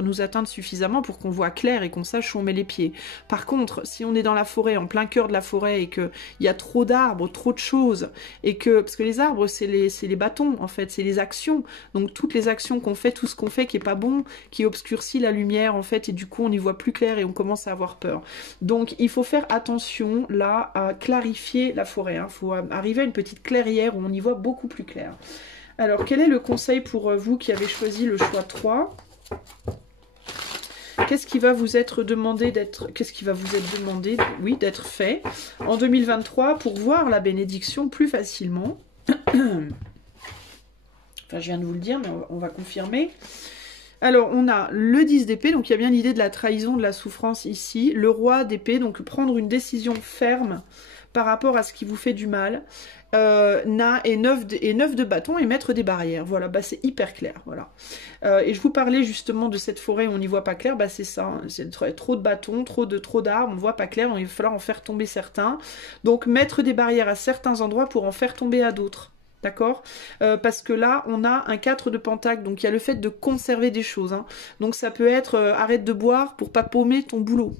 nous atteindre suffisamment pour qu'on voit clair et qu'on sache où on met les pieds. Par contre, si on est dans la forêt, en plein cœur de la forêt, et qu'il y a trop d'arbres, trop de choses, et que, parce que les arbres, c'est les bâtons, en fait, c'est les actions, donc toutes les actions qu'on fait, tout ce qu'on fait qui est pas bon, qui obscurcit la lumière, en fait, et du coup, on y voit plus clair et on commence à avoir peur. Donc, il faut faire attention, là, à clarifier la forêt, hein. Il faut arriver à une petite clairière où on y voit beaucoup plus clair. Alors, quel est le conseil pour vous qui avez choisi le choix 3? Qu'est-ce qui va vous être demandé d'être... Qu'est-ce qui va vous être demandé, oui, d'être fait en 2023 pour voir la bénédiction plus facilement? Enfin, je viens de vous le dire, mais on va confirmer. Alors, on a le 10 d'épée, donc il y a bien l'idée de la trahison, de la souffrance ici. Le roi d'épée, donc prendre une décision ferme par rapport à ce qui vous fait du mal. Et 9 de bâton et mettre des barrières. Voilà, bah c'est hyper clair. Voilà. Et je vous parlais justement de cette forêt où on n'y voit pas clair, bah c'est ça. Hein, c'est trop de bâtons, trop d'arbres, on ne voit pas clair, donc il va falloir en faire tomber certains. Donc mettre des barrières à certains endroits pour en faire tomber à d'autres. D'accord, parce que là, on a un 4 de pentacle, donc il y a le fait de conserver des choses. Hein. Donc ça peut être arrête de boire pour pas paumer ton boulot,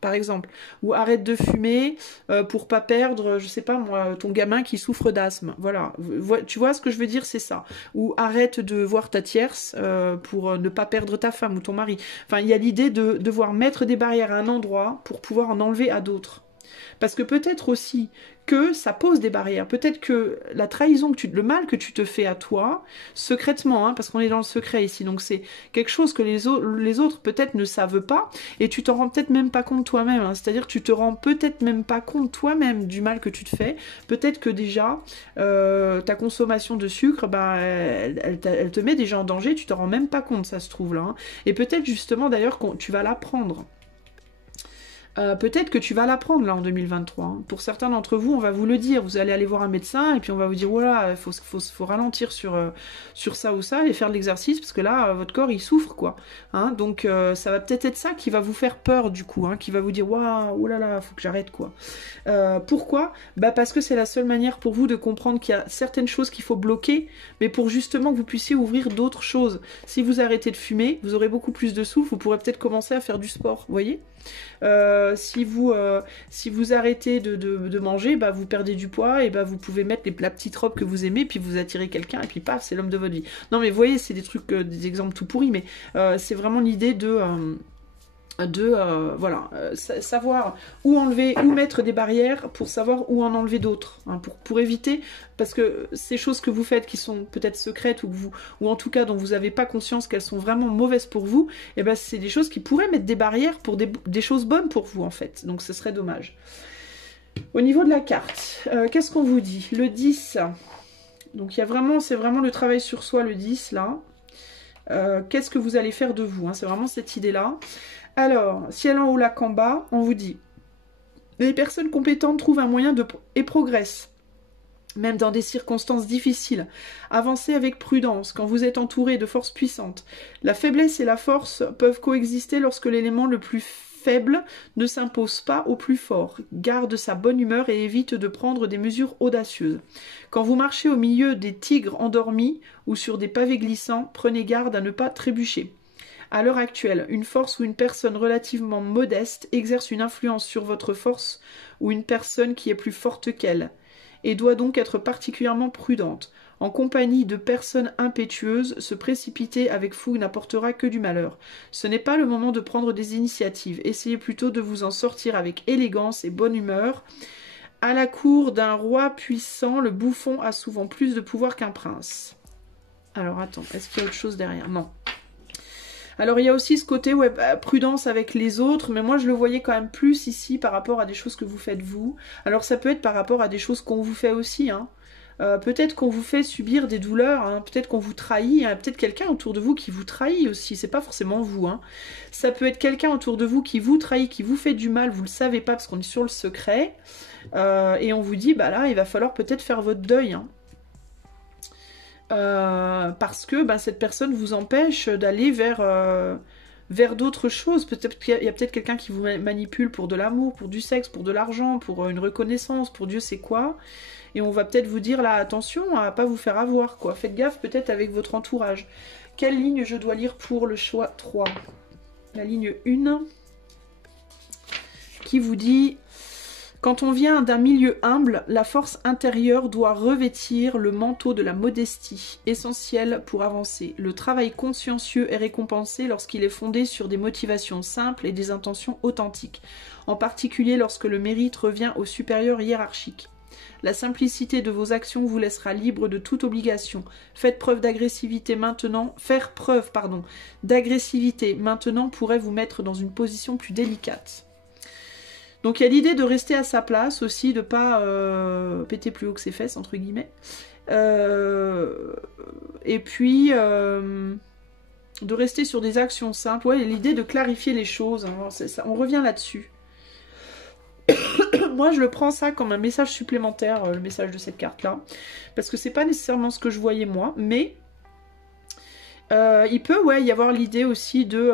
par exemple, ou arrête de fumer pour pas perdre, je sais pas moi, ton gamin qui souffre d'asthme. Voilà, tu vois ce que je veux dire, c'est ça. Ou arrête de voir ta tierce pour ne pas perdre ta femme ou ton mari. Enfin, il y a l'idée de devoir mettre des barrières à un endroit pour pouvoir en enlever à d'autres. Parce que peut-être aussi que ça pose des barrières. Peut-être que la trahison, le mal que tu te fais à toi, secrètement, hein, parce qu'on est dans le secret ici, donc c'est quelque chose que les autres peut-être ne savent pas, et tu t'en rends peut-être même pas compte toi-même. Hein, c'est-à-dire que tu te rends peut-être même pas compte toi-même du mal que tu te fais. Peut-être que déjà, ta consommation de sucre, bah, elle te met déjà en danger, tu t'en rends même pas compte, ça se trouve là. Hein. Et peut-être justement d'ailleurs que tu vas l'apprendre. Peut-être que tu vas l'apprendre là en 2023. Hein. Pour certains d'entre vous, on va vous le dire. Vous allez aller voir un médecin et puis on va vous dire voilà, il faut ralentir sur ça ou ça et faire de l'exercice parce que là, votre corps il souffre quoi. Hein, donc ça va peut-être être ça qui va vous faire peur du coup, hein, qui va vous dire waouh, oh là là, faut que j'arrête quoi. Pourquoi? Bah parce que c'est la seule manière pour vous de comprendre qu'il y a certaines choses qu'il faut bloquer, mais pour justement que vous puissiez ouvrir d'autres choses. Si vous arrêtez de fumer, vous aurez beaucoup plus de souffle, vous pourrez peut-être commencer à faire du sport, vous voyez. Si vous arrêtez de manger, bah, vous perdez du poids et bah, vous pouvez mettre la petite robe que vous aimez, puis vous attirez quelqu'un et puis paf, c'est l'homme de votre vie. Non mais vous voyez, c'est des trucs, des exemples tout pourris, mais c'est vraiment l'idée de savoir où enlever, où mettre des barrières pour savoir où en enlever d'autres, hein, pour éviter, parce que ces choses que vous faites qui sont peut-être secrètes ou en tout cas dont vous n'avez pas conscience qu'elles sont vraiment mauvaises pour vous, et ben c'est des choses qui pourraient mettre des barrières pour des choses bonnes pour vous en fait, donc ce serait dommage. Au niveau de la carte, qu'est-ce qu'on vous dit? Le 10, donc c'est vraiment le travail sur soi, le 10 là. Qu'est-ce que vous allez faire de vous, hein, c'est vraiment cette idée là. Alors, ciel en haut, lac en bas, on vous dit les personnes compétentes trouvent un moyen et progressent, même dans des circonstances difficiles. Avancez avec prudence quand vous êtes entouré de forces puissantes. La faiblesse et la force peuvent coexister lorsque l'élément le plus faible ne s'impose pas au plus fort. Garde sa bonne humeur et évite de prendre des mesures audacieuses. Quand vous marchez au milieu des tigres endormis ou sur des pavés glissants, prenez garde à ne pas trébucher. À l'heure actuelle, une force ou une personne relativement modeste exerce une influence sur votre force ou une personne qui est plus forte qu'elle, et doit donc être particulièrement prudente. En compagnie de personnes impétueuses, se précipiter avec fougue n'apportera que du malheur. Ce n'est pas le moment de prendre des initiatives, essayez plutôt de vous en sortir avec élégance et bonne humeur. À la cour d'un roi puissant, le bouffon a souvent plus de pouvoir qu'un prince. Alors attends, est-ce qu'il y a autre chose derrière? Non. Alors il y a aussi ce côté prudence avec les autres, mais moi je le voyais quand même plus ici par rapport à des choses que vous faites vous. Alors ça peut être par rapport à des choses qu'on vous fait aussi, hein. Peut-être qu'on vous fait subir des douleurs, hein. Peut-être qu'on vous trahit, hein. Peut-être quelqu'un autour de vous qui vous trahit aussi, c'est pas forcément vous. Hein. Ça peut être quelqu'un autour de vous qui vous trahit, qui vous fait du mal, vous le savez pas parce qu'on est sur le secret, et on vous dit, bah là il va falloir peut-être faire votre deuil, hein. Parce que cette personne vous empêche d'aller vers vers d'autres choses. Peut-être qu'il y a peut-être quelqu'un qui vous manipule pour de l'amour, pour du sexe, pour de l'argent, pour une reconnaissance, pour Dieu sait quoi. Et on va peut-être vous dire là, attention à pas vous faire avoir, quoi. Faites gaffe peut-être avec votre entourage. Quelle ligne je dois lire pour le choix 3? La ligne 1 qui vous dit: quand on vient d'un milieu humble, la force intérieure doit revêtir le manteau de la modestie, essentiel pour avancer. Le travail consciencieux est récompensé lorsqu'il est fondé sur des motivations simples et des intentions authentiques, en particulier lorsque le mérite revient au supérieur hiérarchique. La simplicité de vos actions vous laissera libre de toute obligation. Faites preuve d'agressivité maintenant. Faire preuve, d'agressivité maintenant pourrait vous mettre dans une position plus délicate. Donc il y a l'idée de rester à sa place aussi, de pas péter plus haut que ses fesses, entre guillemets. Et puis de rester sur des actions simples. Ouais, l'idée de clarifier les choses, hein, ça, on revient là-dessus. Moi je le prends ça comme un message supplémentaire, le message de cette carte-là. Parce que c'est pas nécessairement ce que je voyais moi, mais il peut y avoir l'idée aussi de...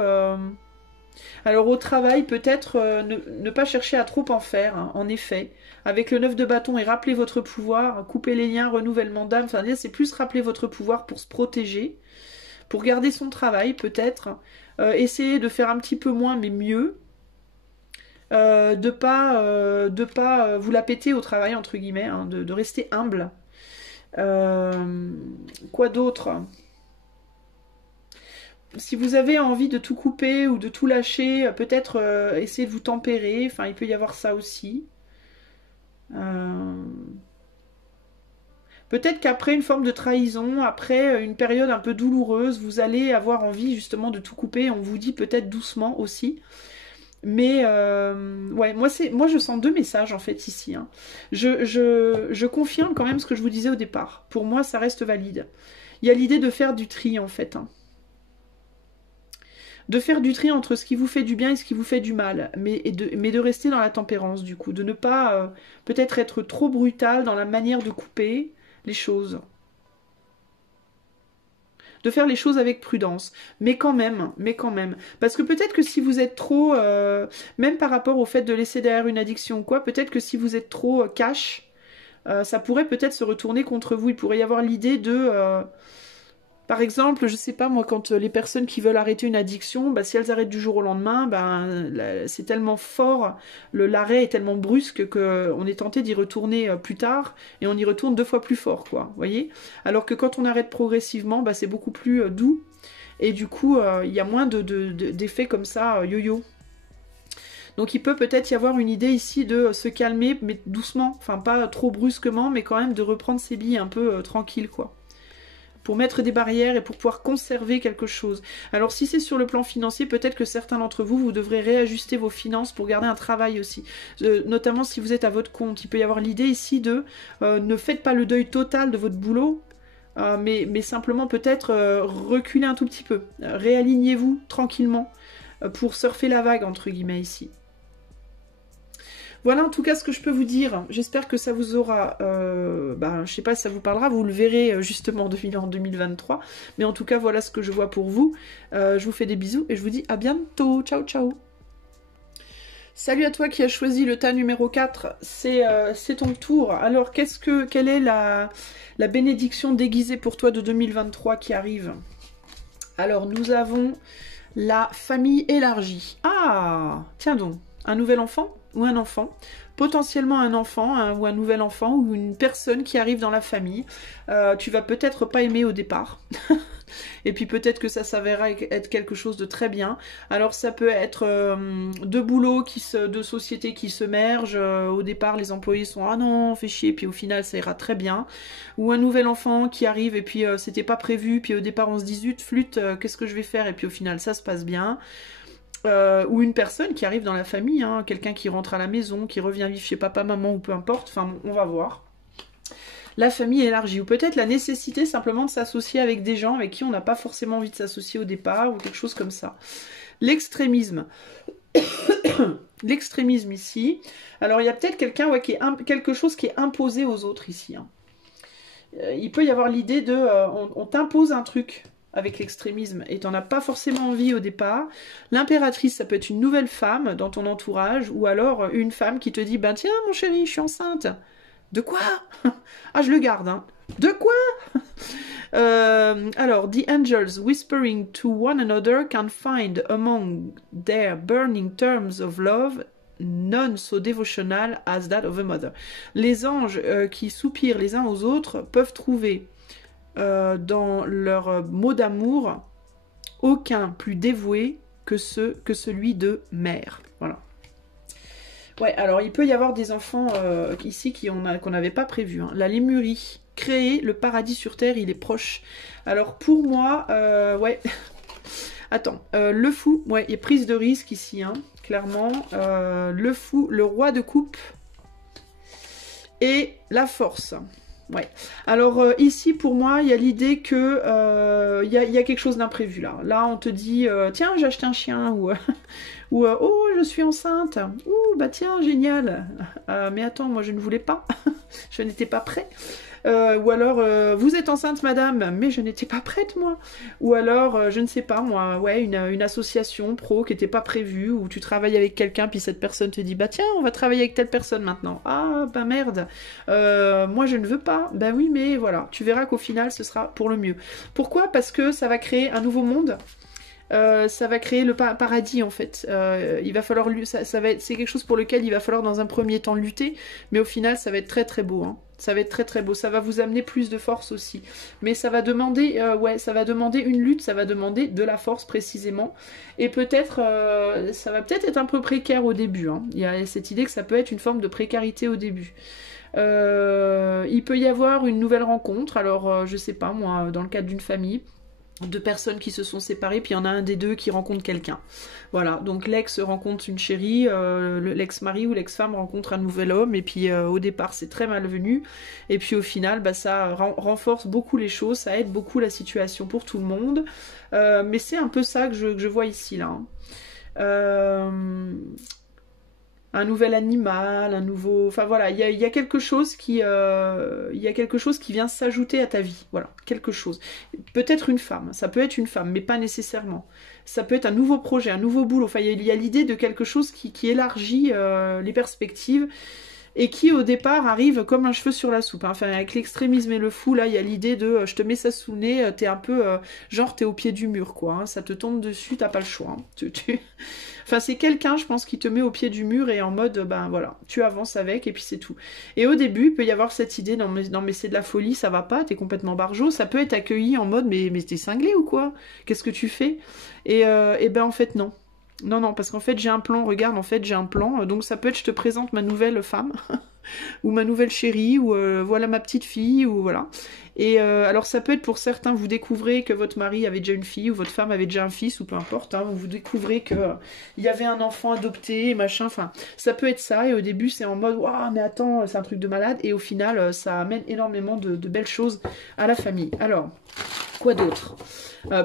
Alors au travail, peut-être ne pas chercher à trop en faire, hein, en effet. Avec le 9 de bâton et rappeler votre pouvoir, couper les liens, renouvellement d'âme, enfin c'est plus rappeler votre pouvoir pour se protéger, pour garder son travail peut-être, essayer de faire un petit peu moins mais mieux, de pas vous la péter au travail entre guillemets, hein, de rester humble. Quoi d'autre ? Si vous avez envie de tout couper ou de tout lâcher, peut-être essayer de vous tempérer. Enfin, il peut y avoir ça aussi. Peut-être qu'après une forme de trahison, après une période un peu douloureuse, vous allez avoir envie justement de tout couper. On vous dit peut-être doucement aussi. Mais ouais, moi je sens deux messages en fait ici. Hein. Je confirme quand même ce que je vous disais au départ. Pour moi, ça reste valide. Il y a l'idée de faire du tri en fait. Hein. De faire du tri entre ce qui vous fait du bien et ce qui vous fait du mal, mais de rester dans la tempérance du coup, de ne pas peut-être être trop brutal dans la manière de couper les choses. De faire les choses avec prudence, mais quand même, parce que peut-être que si vous êtes trop, même par rapport au fait de laisser derrière une addiction ou quoi, peut-être que si vous êtes trop cash, ça pourrait peut-être se retourner contre vous, il pourrait y avoir l'idée de... Par exemple, je sais pas moi, quand les personnes qui veulent arrêter une addiction, bah, si elles arrêtent du jour au lendemain, c'est tellement fort, l'arrêt est tellement brusque qu'on est tenté d'y retourner plus tard et on y retourne 2 fois plus fort, quoi. Vous voyez ? Alors que quand on arrête progressivement, c'est beaucoup plus doux et du coup, il y a moins d'effets comme ça yo-yo. Donc il peut peut-être y avoir une idée ici de se calmer, mais doucement, enfin pas trop brusquement, mais quand même de reprendre ses billes un peu tranquille, quoi. Pour mettre des barrières et pour pouvoir conserver quelque chose. Alors si c'est sur le plan financier, peut-être que certains d'entre vous, vous devrez réajuster vos finances pour garder un travail aussi. Notamment si vous êtes à votre compte. Il peut y avoir l'idée ici de ne faites pas le deuil total de votre boulot, mais simplement peut-être reculer un tout petit peu. Réalignez-vous tranquillement pour surfer la vague, entre guillemets, ici. Voilà en tout cas ce que je peux vous dire. J'espère que ça vous aura... je sais pas si ça vous parlera, vous le verrez justement en 2023. Mais en tout cas, voilà ce que je vois pour vous. Je vous fais des bisous et je vous dis à bientôt. Ciao, ciao. Salut à toi qui as choisi le tas numéro 4. C'est ton tour. Alors, quelle est la bénédiction déguisée pour toi de 2023 qui arrive? Alors, nous avons la famille élargie. Ah, tiens donc, un nouvel enfant ou un enfant, potentiellement un enfant ou un nouvel enfant ou une personne qui arrive dans la famille. Tu vas peut-être pas aimer au départ et puis peut-être que ça s'avérera être quelque chose de très bien. Alors ça peut être deux boulots deux sociétés qui se mergent. Au départ les employés sont ah non fait chier, puis au final ça ira très bien. Ou un nouvel enfant qui arrive et puis c'était pas prévu, puis au départ on se dit zut flûte, qu'est-ce que je vais faire, et puis au final ça se passe bien. Ou une personne qui arrive dans la famille, hein, quelqu'un qui rentre à la maison, qui revient vivre chez papa, maman ou peu importe, enfin on va voir. La famille élargie, ou peut-être la nécessité simplement de s'associer avec des gens avec qui on n'a pas forcément envie de s'associer au départ, ou quelque chose comme ça. L'extrémisme. L'extrémisme ici. Alors il y a peut-être quelqu'un quelque chose qui est imposé aux autres ici. Hein. Il peut y avoir l'idée de on t'impose un truc. avec l'extrémisme et t'en as pas forcément envie au départ. L'impératrice, ça peut être une nouvelle femme dans ton entourage ou alors une femme qui te dit, ben tiens mon chéri, je suis enceinte. De quoi? Ah, je le garde, hein. De quoi? Alors, the angels whispering to one another can find among their burning terms of love none so devotional as that of a mother. Les anges qui soupirent les uns aux autres peuvent trouver dans leur mot d'amour aucun plus dévoué que celui de mère. Voilà. Ouais, alors il peut y avoir des enfants ici qu'on n'avait pas prévu. Hein. La Lémurie, créer le paradis sur terre, il est proche. Alors pour moi, ouais, attends, le fou, ouais, il y a prise de risque ici, hein, clairement. Le fou, le roi de coupe et la force. Ouais. Alors ici pour moi il y a l'idée que il y a quelque chose d'imprévu là. Là on te dit tiens j'ai acheté un chien ou ou oh je suis enceinte. Ouh bah tiens génial. Mais attends moi je ne voulais pas. Je n'étais pas prêt. Ou alors vous êtes enceinte madame mais je n'étais pas prête moi, ou alors je ne sais pas moi, ouais, une association pro qui n'était pas prévue, ou tu travailles avec quelqu'un puis cette personne te dit bah tiens on va travailler avec telle personne maintenant, ah bah merde, moi je ne veux pas, bah oui mais voilà, tu verras qu'au final ce sera pour le mieux. Pourquoi? Parce que ça va créer un nouveau monde. Ça va créer le paradis en fait. Il va falloir, c'est quelque chose pour lequel il va falloir dans un premier temps lutter, mais au final ça va être très très beau. Hein. Ça va être très très beau. Ça va vous amener plus de force aussi. Mais ça va demander, ouais, ça va demander une lutte, ça va demander de la force précisément. Et peut-être, ça va peut-être être un peu précaire au début. Hein. Il y a cette idée que ça peut être une forme de précarité au début. Il peut y avoir une nouvelle rencontre. Alors, je sais pas moi, dans le cadre d'une famille. Deux personnes qui se sont séparées, puis il y en a un des deux qui rencontre quelqu'un. Voilà, donc l'ex rencontre une chérie, l'ex-mari ou l'ex-femme rencontre un nouvel homme, et puis au départ c'est très malvenu, et puis au final bah, ça renforce beaucoup les choses, ça aide beaucoup la situation pour tout le monde, mais c'est un peu ça que je vois ici là. Un nouvel animal, un nouveau... Enfin voilà, il y a quelque chose qui... il y a quelque chose qui vient s'ajouter à ta vie. Voilà, quelque chose. Peut-être une femme, ça peut être une femme, mais pas nécessairement. Ça peut être un nouveau projet, un nouveau boulot. Enfin, il y a l'idée de quelque chose qui élargit les perspectives et qui au départ arrive comme un cheveu sur la soupe. Hein. Enfin, avec l'extrémisme et le fou, là, il y a l'idée de je te mets ça sous le nez, t'es un peu... genre, t'es au pied du mur, quoi. Hein. Ça te tombe dessus, t'as pas le choix. Hein. Enfin, c'est quelqu'un, je pense, qui te met au pied du mur et en mode, ben voilà, tu avances avec et puis c'est tout. Et au début, il peut y avoir cette idée, non mais c'est de la folie, ça va pas, t'es complètement barjot. Ça peut être accueilli en mode, mais t'es cinglé ou quoi? Qu'est-ce que tu fais? Et ben en fait, non. Non, non, parce qu'en fait, j'ai un plan, regarde, en fait, j'ai un plan. Donc ça peut être, je te présente ma nouvelle femme, ou ma nouvelle chérie, ou voilà ma petite fille, ou voilà. Et alors ça peut être pour certains, vous découvrez que votre mari avait déjà une fille, ou votre femme avait déjà un fils, ou peu importe, hein, vous découvrez que il y avait un enfant adopté, machin, enfin, ça peut être ça, et au début c'est en mode, waouh, mais attends, c'est un truc de malade, et au final, ça amène énormément de belles choses à la famille. Alors, quoi d'autre?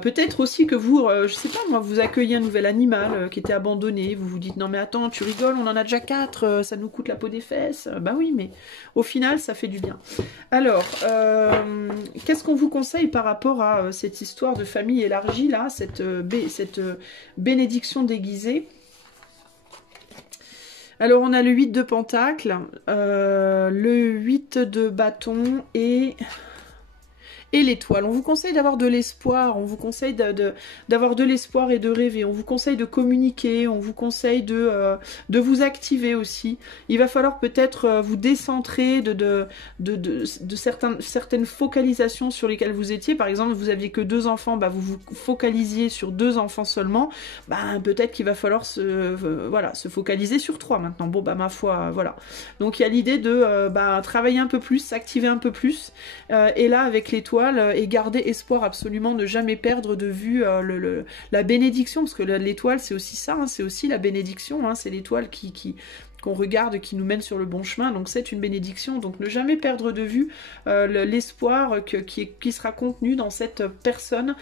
Peut-être aussi que vous, je sais pas moi, vous accueillez un nouvel animal qui était abandonné, vous vous dites non mais attends, tu rigoles, on en a déjà 4, ça nous coûte la peau des fesses. Bah oui, mais au final ça fait du bien. Alors, qu'est-ce qu'on vous conseille par rapport à cette histoire de famille élargie là, cette bénédiction déguisée? Alors on a le 8 de pentacle, le 8 de bâton et l'étoile. On vous conseille d'avoir de l'espoir, on vous conseille d'avoir de l'espoir et de rêver, on vous conseille de communiquer, on vous conseille de vous activer aussi. Il va falloir peut-être vous décentrer de certaines focalisations sur lesquelles vous étiez. Par exemple, vous aviez que 2 enfants, bah vous vous focalisiez sur 2 enfants seulement, bah peut-être qu'il va falloir se focaliser sur 3 maintenant. Bon bah ma foi, voilà. Donc il y a l'idée de travailler un peu plus, s'activer un peu plus, et là avec l'étoile, et garder espoir absolument, ne jamais perdre de vue la bénédiction, parce que l'étoile c'est aussi ça, hein, c'est aussi la bénédiction, hein, c'est l'étoile qu'on regarde, qui nous mène sur le bon chemin, donc c'est une bénédiction, donc ne jamais perdre de vue l'espoir qui sera contenu dans cette personne,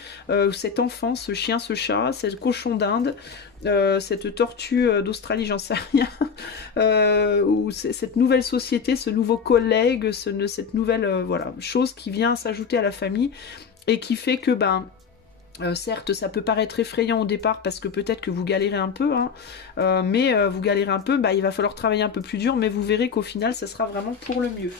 cet enfant, ce chien, ce chat, ce cochon d'Inde, cette tortue d'Australie, j'en sais rien, ou cette nouvelle société, ce nouveau collègue, cette nouvelle voilà, chose qui vient s'ajouter à la famille, et qui fait que Certes, ça peut paraître effrayant au départ parce que peut-être que vous galérez un peu, hein, mais vous galérez un peu, bah, il va falloir travailler un peu plus dur, mais vous verrez qu'au final, ça sera vraiment pour le mieux.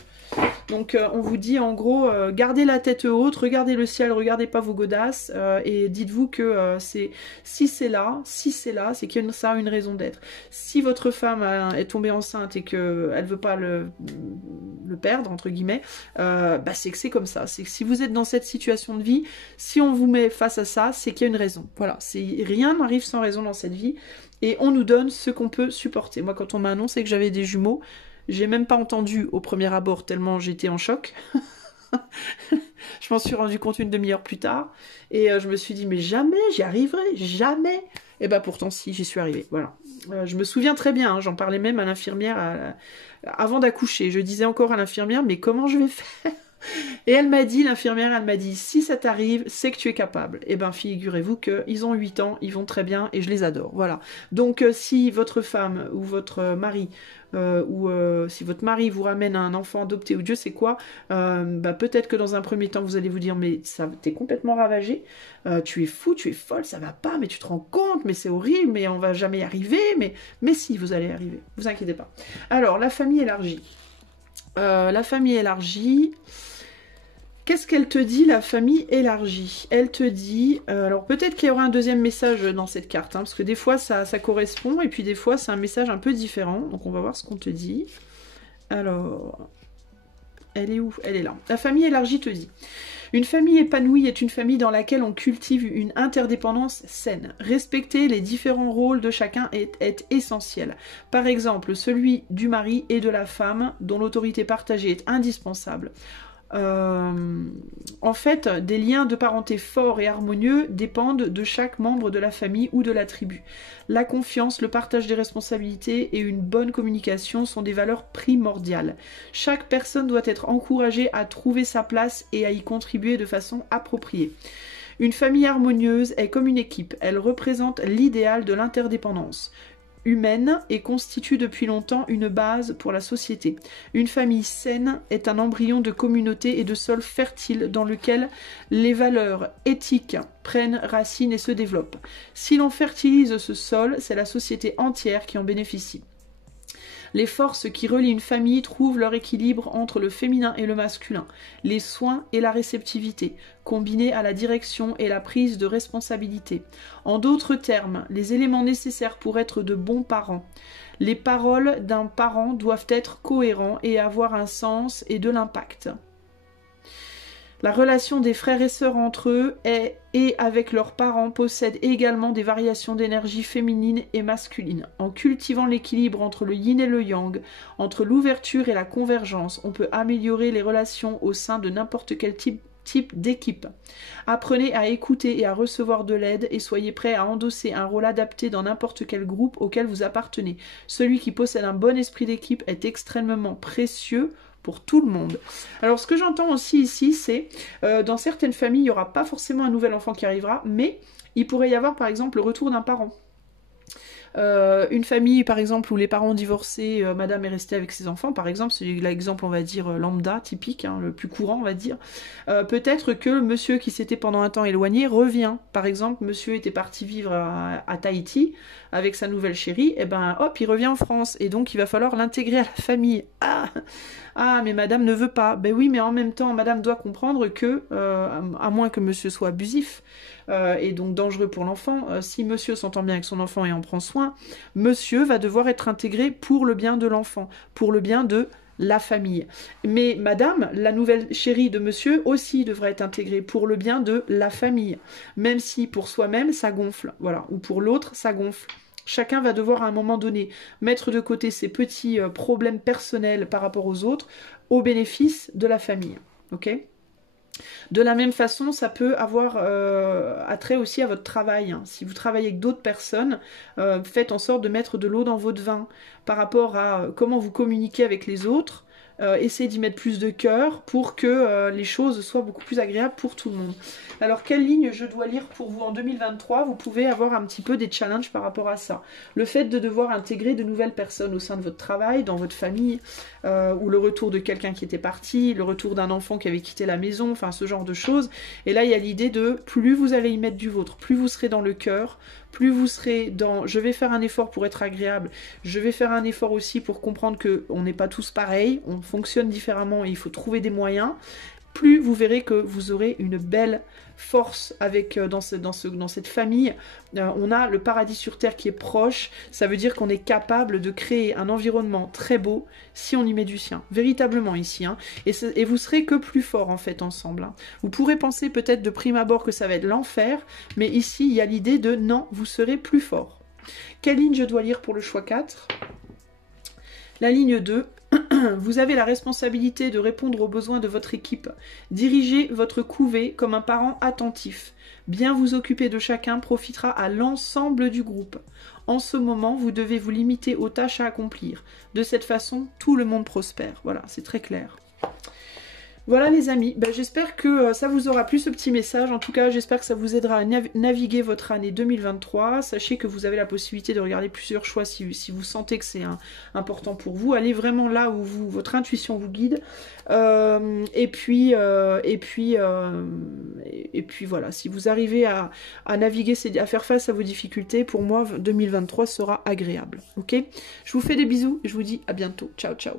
Donc on vous dit en gros, gardez la tête haute, regardez le ciel, regardez pas vos godasses, et dites-vous que si c'est là, c'est qu'il y a ça a une raison d'être. Si votre femme est tombée enceinte et qu'elle veut pas le perdre, entre guillemets, bah c'est que c'est comme ça. C'est que si vous êtes dans cette situation de vie, si on vous met face à ça, c'est qu'il y a une raison. Voilà, rien n'arrive sans raison dans cette vie, et on nous donne ce qu'on peut supporter. Moi, quand on m'a annoncé que j'avais des jumeaux, j'ai même pas entendu au premier abord tellement j'étais en choc. Je m'en suis rendu compte une demi-heure plus tard. Et je me suis dit, mais jamais j'y arriverai, jamais. Et bah pourtant si, j'y suis arrivée, voilà. Je me souviens très bien, hein, j'en parlais même à l'infirmière avant d'accoucher. Je disais encore à l'infirmière, mais comment je vais faire? Et elle m'a dit, l'infirmière, elle m'a dit, si ça t'arrive, c'est que tu es capable. Et ben figurez-vous qu'ils ont 8 ans, ils vont très bien et je les adore, voilà. Donc si votre femme ou votre mari, si votre mari vous ramène un enfant adopté ou Dieu sait quoi, bah, peut-être que dans un premier temps vous allez vous dire, mais ça t'es complètement ravagé, tu es fou, tu es folle, ça va pas, mais tu te rends compte, mais c'est horrible, mais on va jamais y arriver, mais si, vous allez y arriver, vous inquiétez pas. Alors, la famille élargie. La famille élargie... Qu'est-ce qu'elle te dit, la famille élargie? Elle te dit... alors peut-être qu'il y aura un deuxième message dans cette carte, hein, parce que des fois ça correspond, et puis des fois c'est un message un peu différent. Donc on va voir ce qu'on te dit. Alors... elle est où? Elle est là. La famille élargie te dit... Une famille épanouie est une famille dans laquelle on cultive une interdépendance saine. Respecter les différents rôles de chacun est essentiel. Par exemple, celui du mari et de la femme, dont l'autorité partagée est indispensable. En fait, des liens de parenté forts et harmonieux dépendent de chaque membre de la famille ou de la tribu. La confiance, le partage des responsabilités et une bonne communication sont des valeurs primordiales. Chaque personne doit être encouragée à trouver sa place et à y contribuer de façon appropriée. Une famille harmonieuse est comme une équipe, elle représente l'idéal de l'interdépendance humaine et constitue depuis longtemps une base pour la société. Une famille saine est un embryon de communauté et de sol fertile dans lequel les valeurs éthiques prennent racine et se développent. Si l'on fertilise ce sol, c'est la société entière qui en bénéficie. Les forces qui relient une famille trouvent leur équilibre entre le féminin et le masculin, les soins et la réceptivité, combinés à la direction et la prise de responsabilité. En d'autres termes, les éléments nécessaires pour être de bons parents. Les paroles d'un parent doivent être cohérents et avoir un sens et de l'impact. La relation des frères et sœurs entre eux et avec leurs parents possède également des variations d'énergie féminine et masculine. En cultivant l'équilibre entre le yin et le yang, entre l'ouverture et la convergence, on peut améliorer les relations au sein de n'importe quel type d'équipe. Apprenez à écouter et à recevoir de l'aide et soyez prêts à endosser un rôle adapté dans n'importe quel groupe auquel vous appartenez. Celui qui possède un bon esprit d'équipe est extrêmement précieux pour tout le monde. Alors ce que j'entends aussi ici, c'est dans certaines familles, il n'y aura pas forcément un nouvel enfant qui arrivera, mais il pourrait y avoir par exemple le retour d'un parent. Une famille par exemple où les parents ont divorcé, madame est restée avec ses enfants par exemple, c'est l'exemple on va dire lambda, typique, hein, le plus courant on va dire. Peut-être que le monsieur qui s'était pendant un temps éloigné revient. Par exemple, monsieur était parti vivre à Tahiti avec sa nouvelle chérie, et ben hop, il revient en France, et donc il va falloir l'intégrer à la famille. Ah, mais madame ne veut pas. Ben oui, mais en même temps, madame doit comprendre que, à moins que monsieur soit abusif, et donc dangereux pour l'enfant, si monsieur s'entend bien avec son enfant et en prend soin, monsieur va devoir être intégré pour le bien de l'enfant, pour le bien de la famille. Mais madame, la nouvelle chérie de monsieur, aussi devrait être intégrée pour le bien de la famille. Même si pour soi-même, ça gonfle, voilà, ou pour l'autre, ça gonfle. Chacun va devoir à un moment donné mettre de côté ses petits problèmes personnels par rapport aux autres au bénéfice de la famille. Ok ? De la même façon, ça peut avoir attrait aussi à votre travail. Hein. Si vous travaillez avec d'autres personnes, faites en sorte de mettre de l'eau dans votre vin par rapport à comment vous communiquez avec les autres. essayez d'y mettre plus de cœur pour que les choses soient beaucoup plus agréables pour tout le monde. Alors, quelle ligne je dois lire pour vous en 2023? Vous pouvez avoir un petit peu des challenges par rapport à ça. Le fait de devoir intégrer de nouvelles personnes au sein de votre travail, dans votre famille, ou le retour de quelqu'un qui était parti, le retour d'un enfant qui avait quitté la maison, enfin ce genre de choses. Et là, il y a l'idée de plus vous allez y mettre du vôtre, plus vous serez dans le cœur, plus vous serez dans je vais faire un effort pour être agréable, je vais faire un effort aussi pour comprendre qu'on n'est pas tous pareils, on fonctionne différemment et il faut trouver des moyens, plus vous verrez que vous aurez une belle force avec dans cette famille. On a le paradis sur terre qui est proche, ça veut dire qu'on est capable de créer un environnement très beau si on y met du sien, véritablement ici, hein. Et vous serez que plus fort en fait ensemble, hein. Vous pourrez penser peut-être de prime abord que ça va être l'enfer, mais ici il y a l'idée de non, vous serez plus fort. Quelle ligne je dois lire pour le choix 4? La ligne 2, vous avez la responsabilité de répondre aux besoins de votre équipe. Dirigez votre couvée comme un parent attentif. Bien vous occuper de chacun profitera à l'ensemble du groupe. En ce moment, vous devez vous limiter aux tâches à accomplir. De cette façon, tout le monde prospère. Voilà, c'est très clair. Voilà les amis, ben, j'espère que ça vous aura plu ce petit message. En tout cas, j'espère que ça vous aidera à naviguer votre année 2023. Sachez que vous avez la possibilité de regarder plusieurs choix si vous sentez que c'est important pour vous. Allez vraiment là où votre intuition vous guide. Et puis voilà, si vous arrivez à naviguer, à faire face à vos difficultés, pour moi 2023 sera agréable. Ok, je vous fais des bisous et je vous dis à bientôt. Ciao, ciao.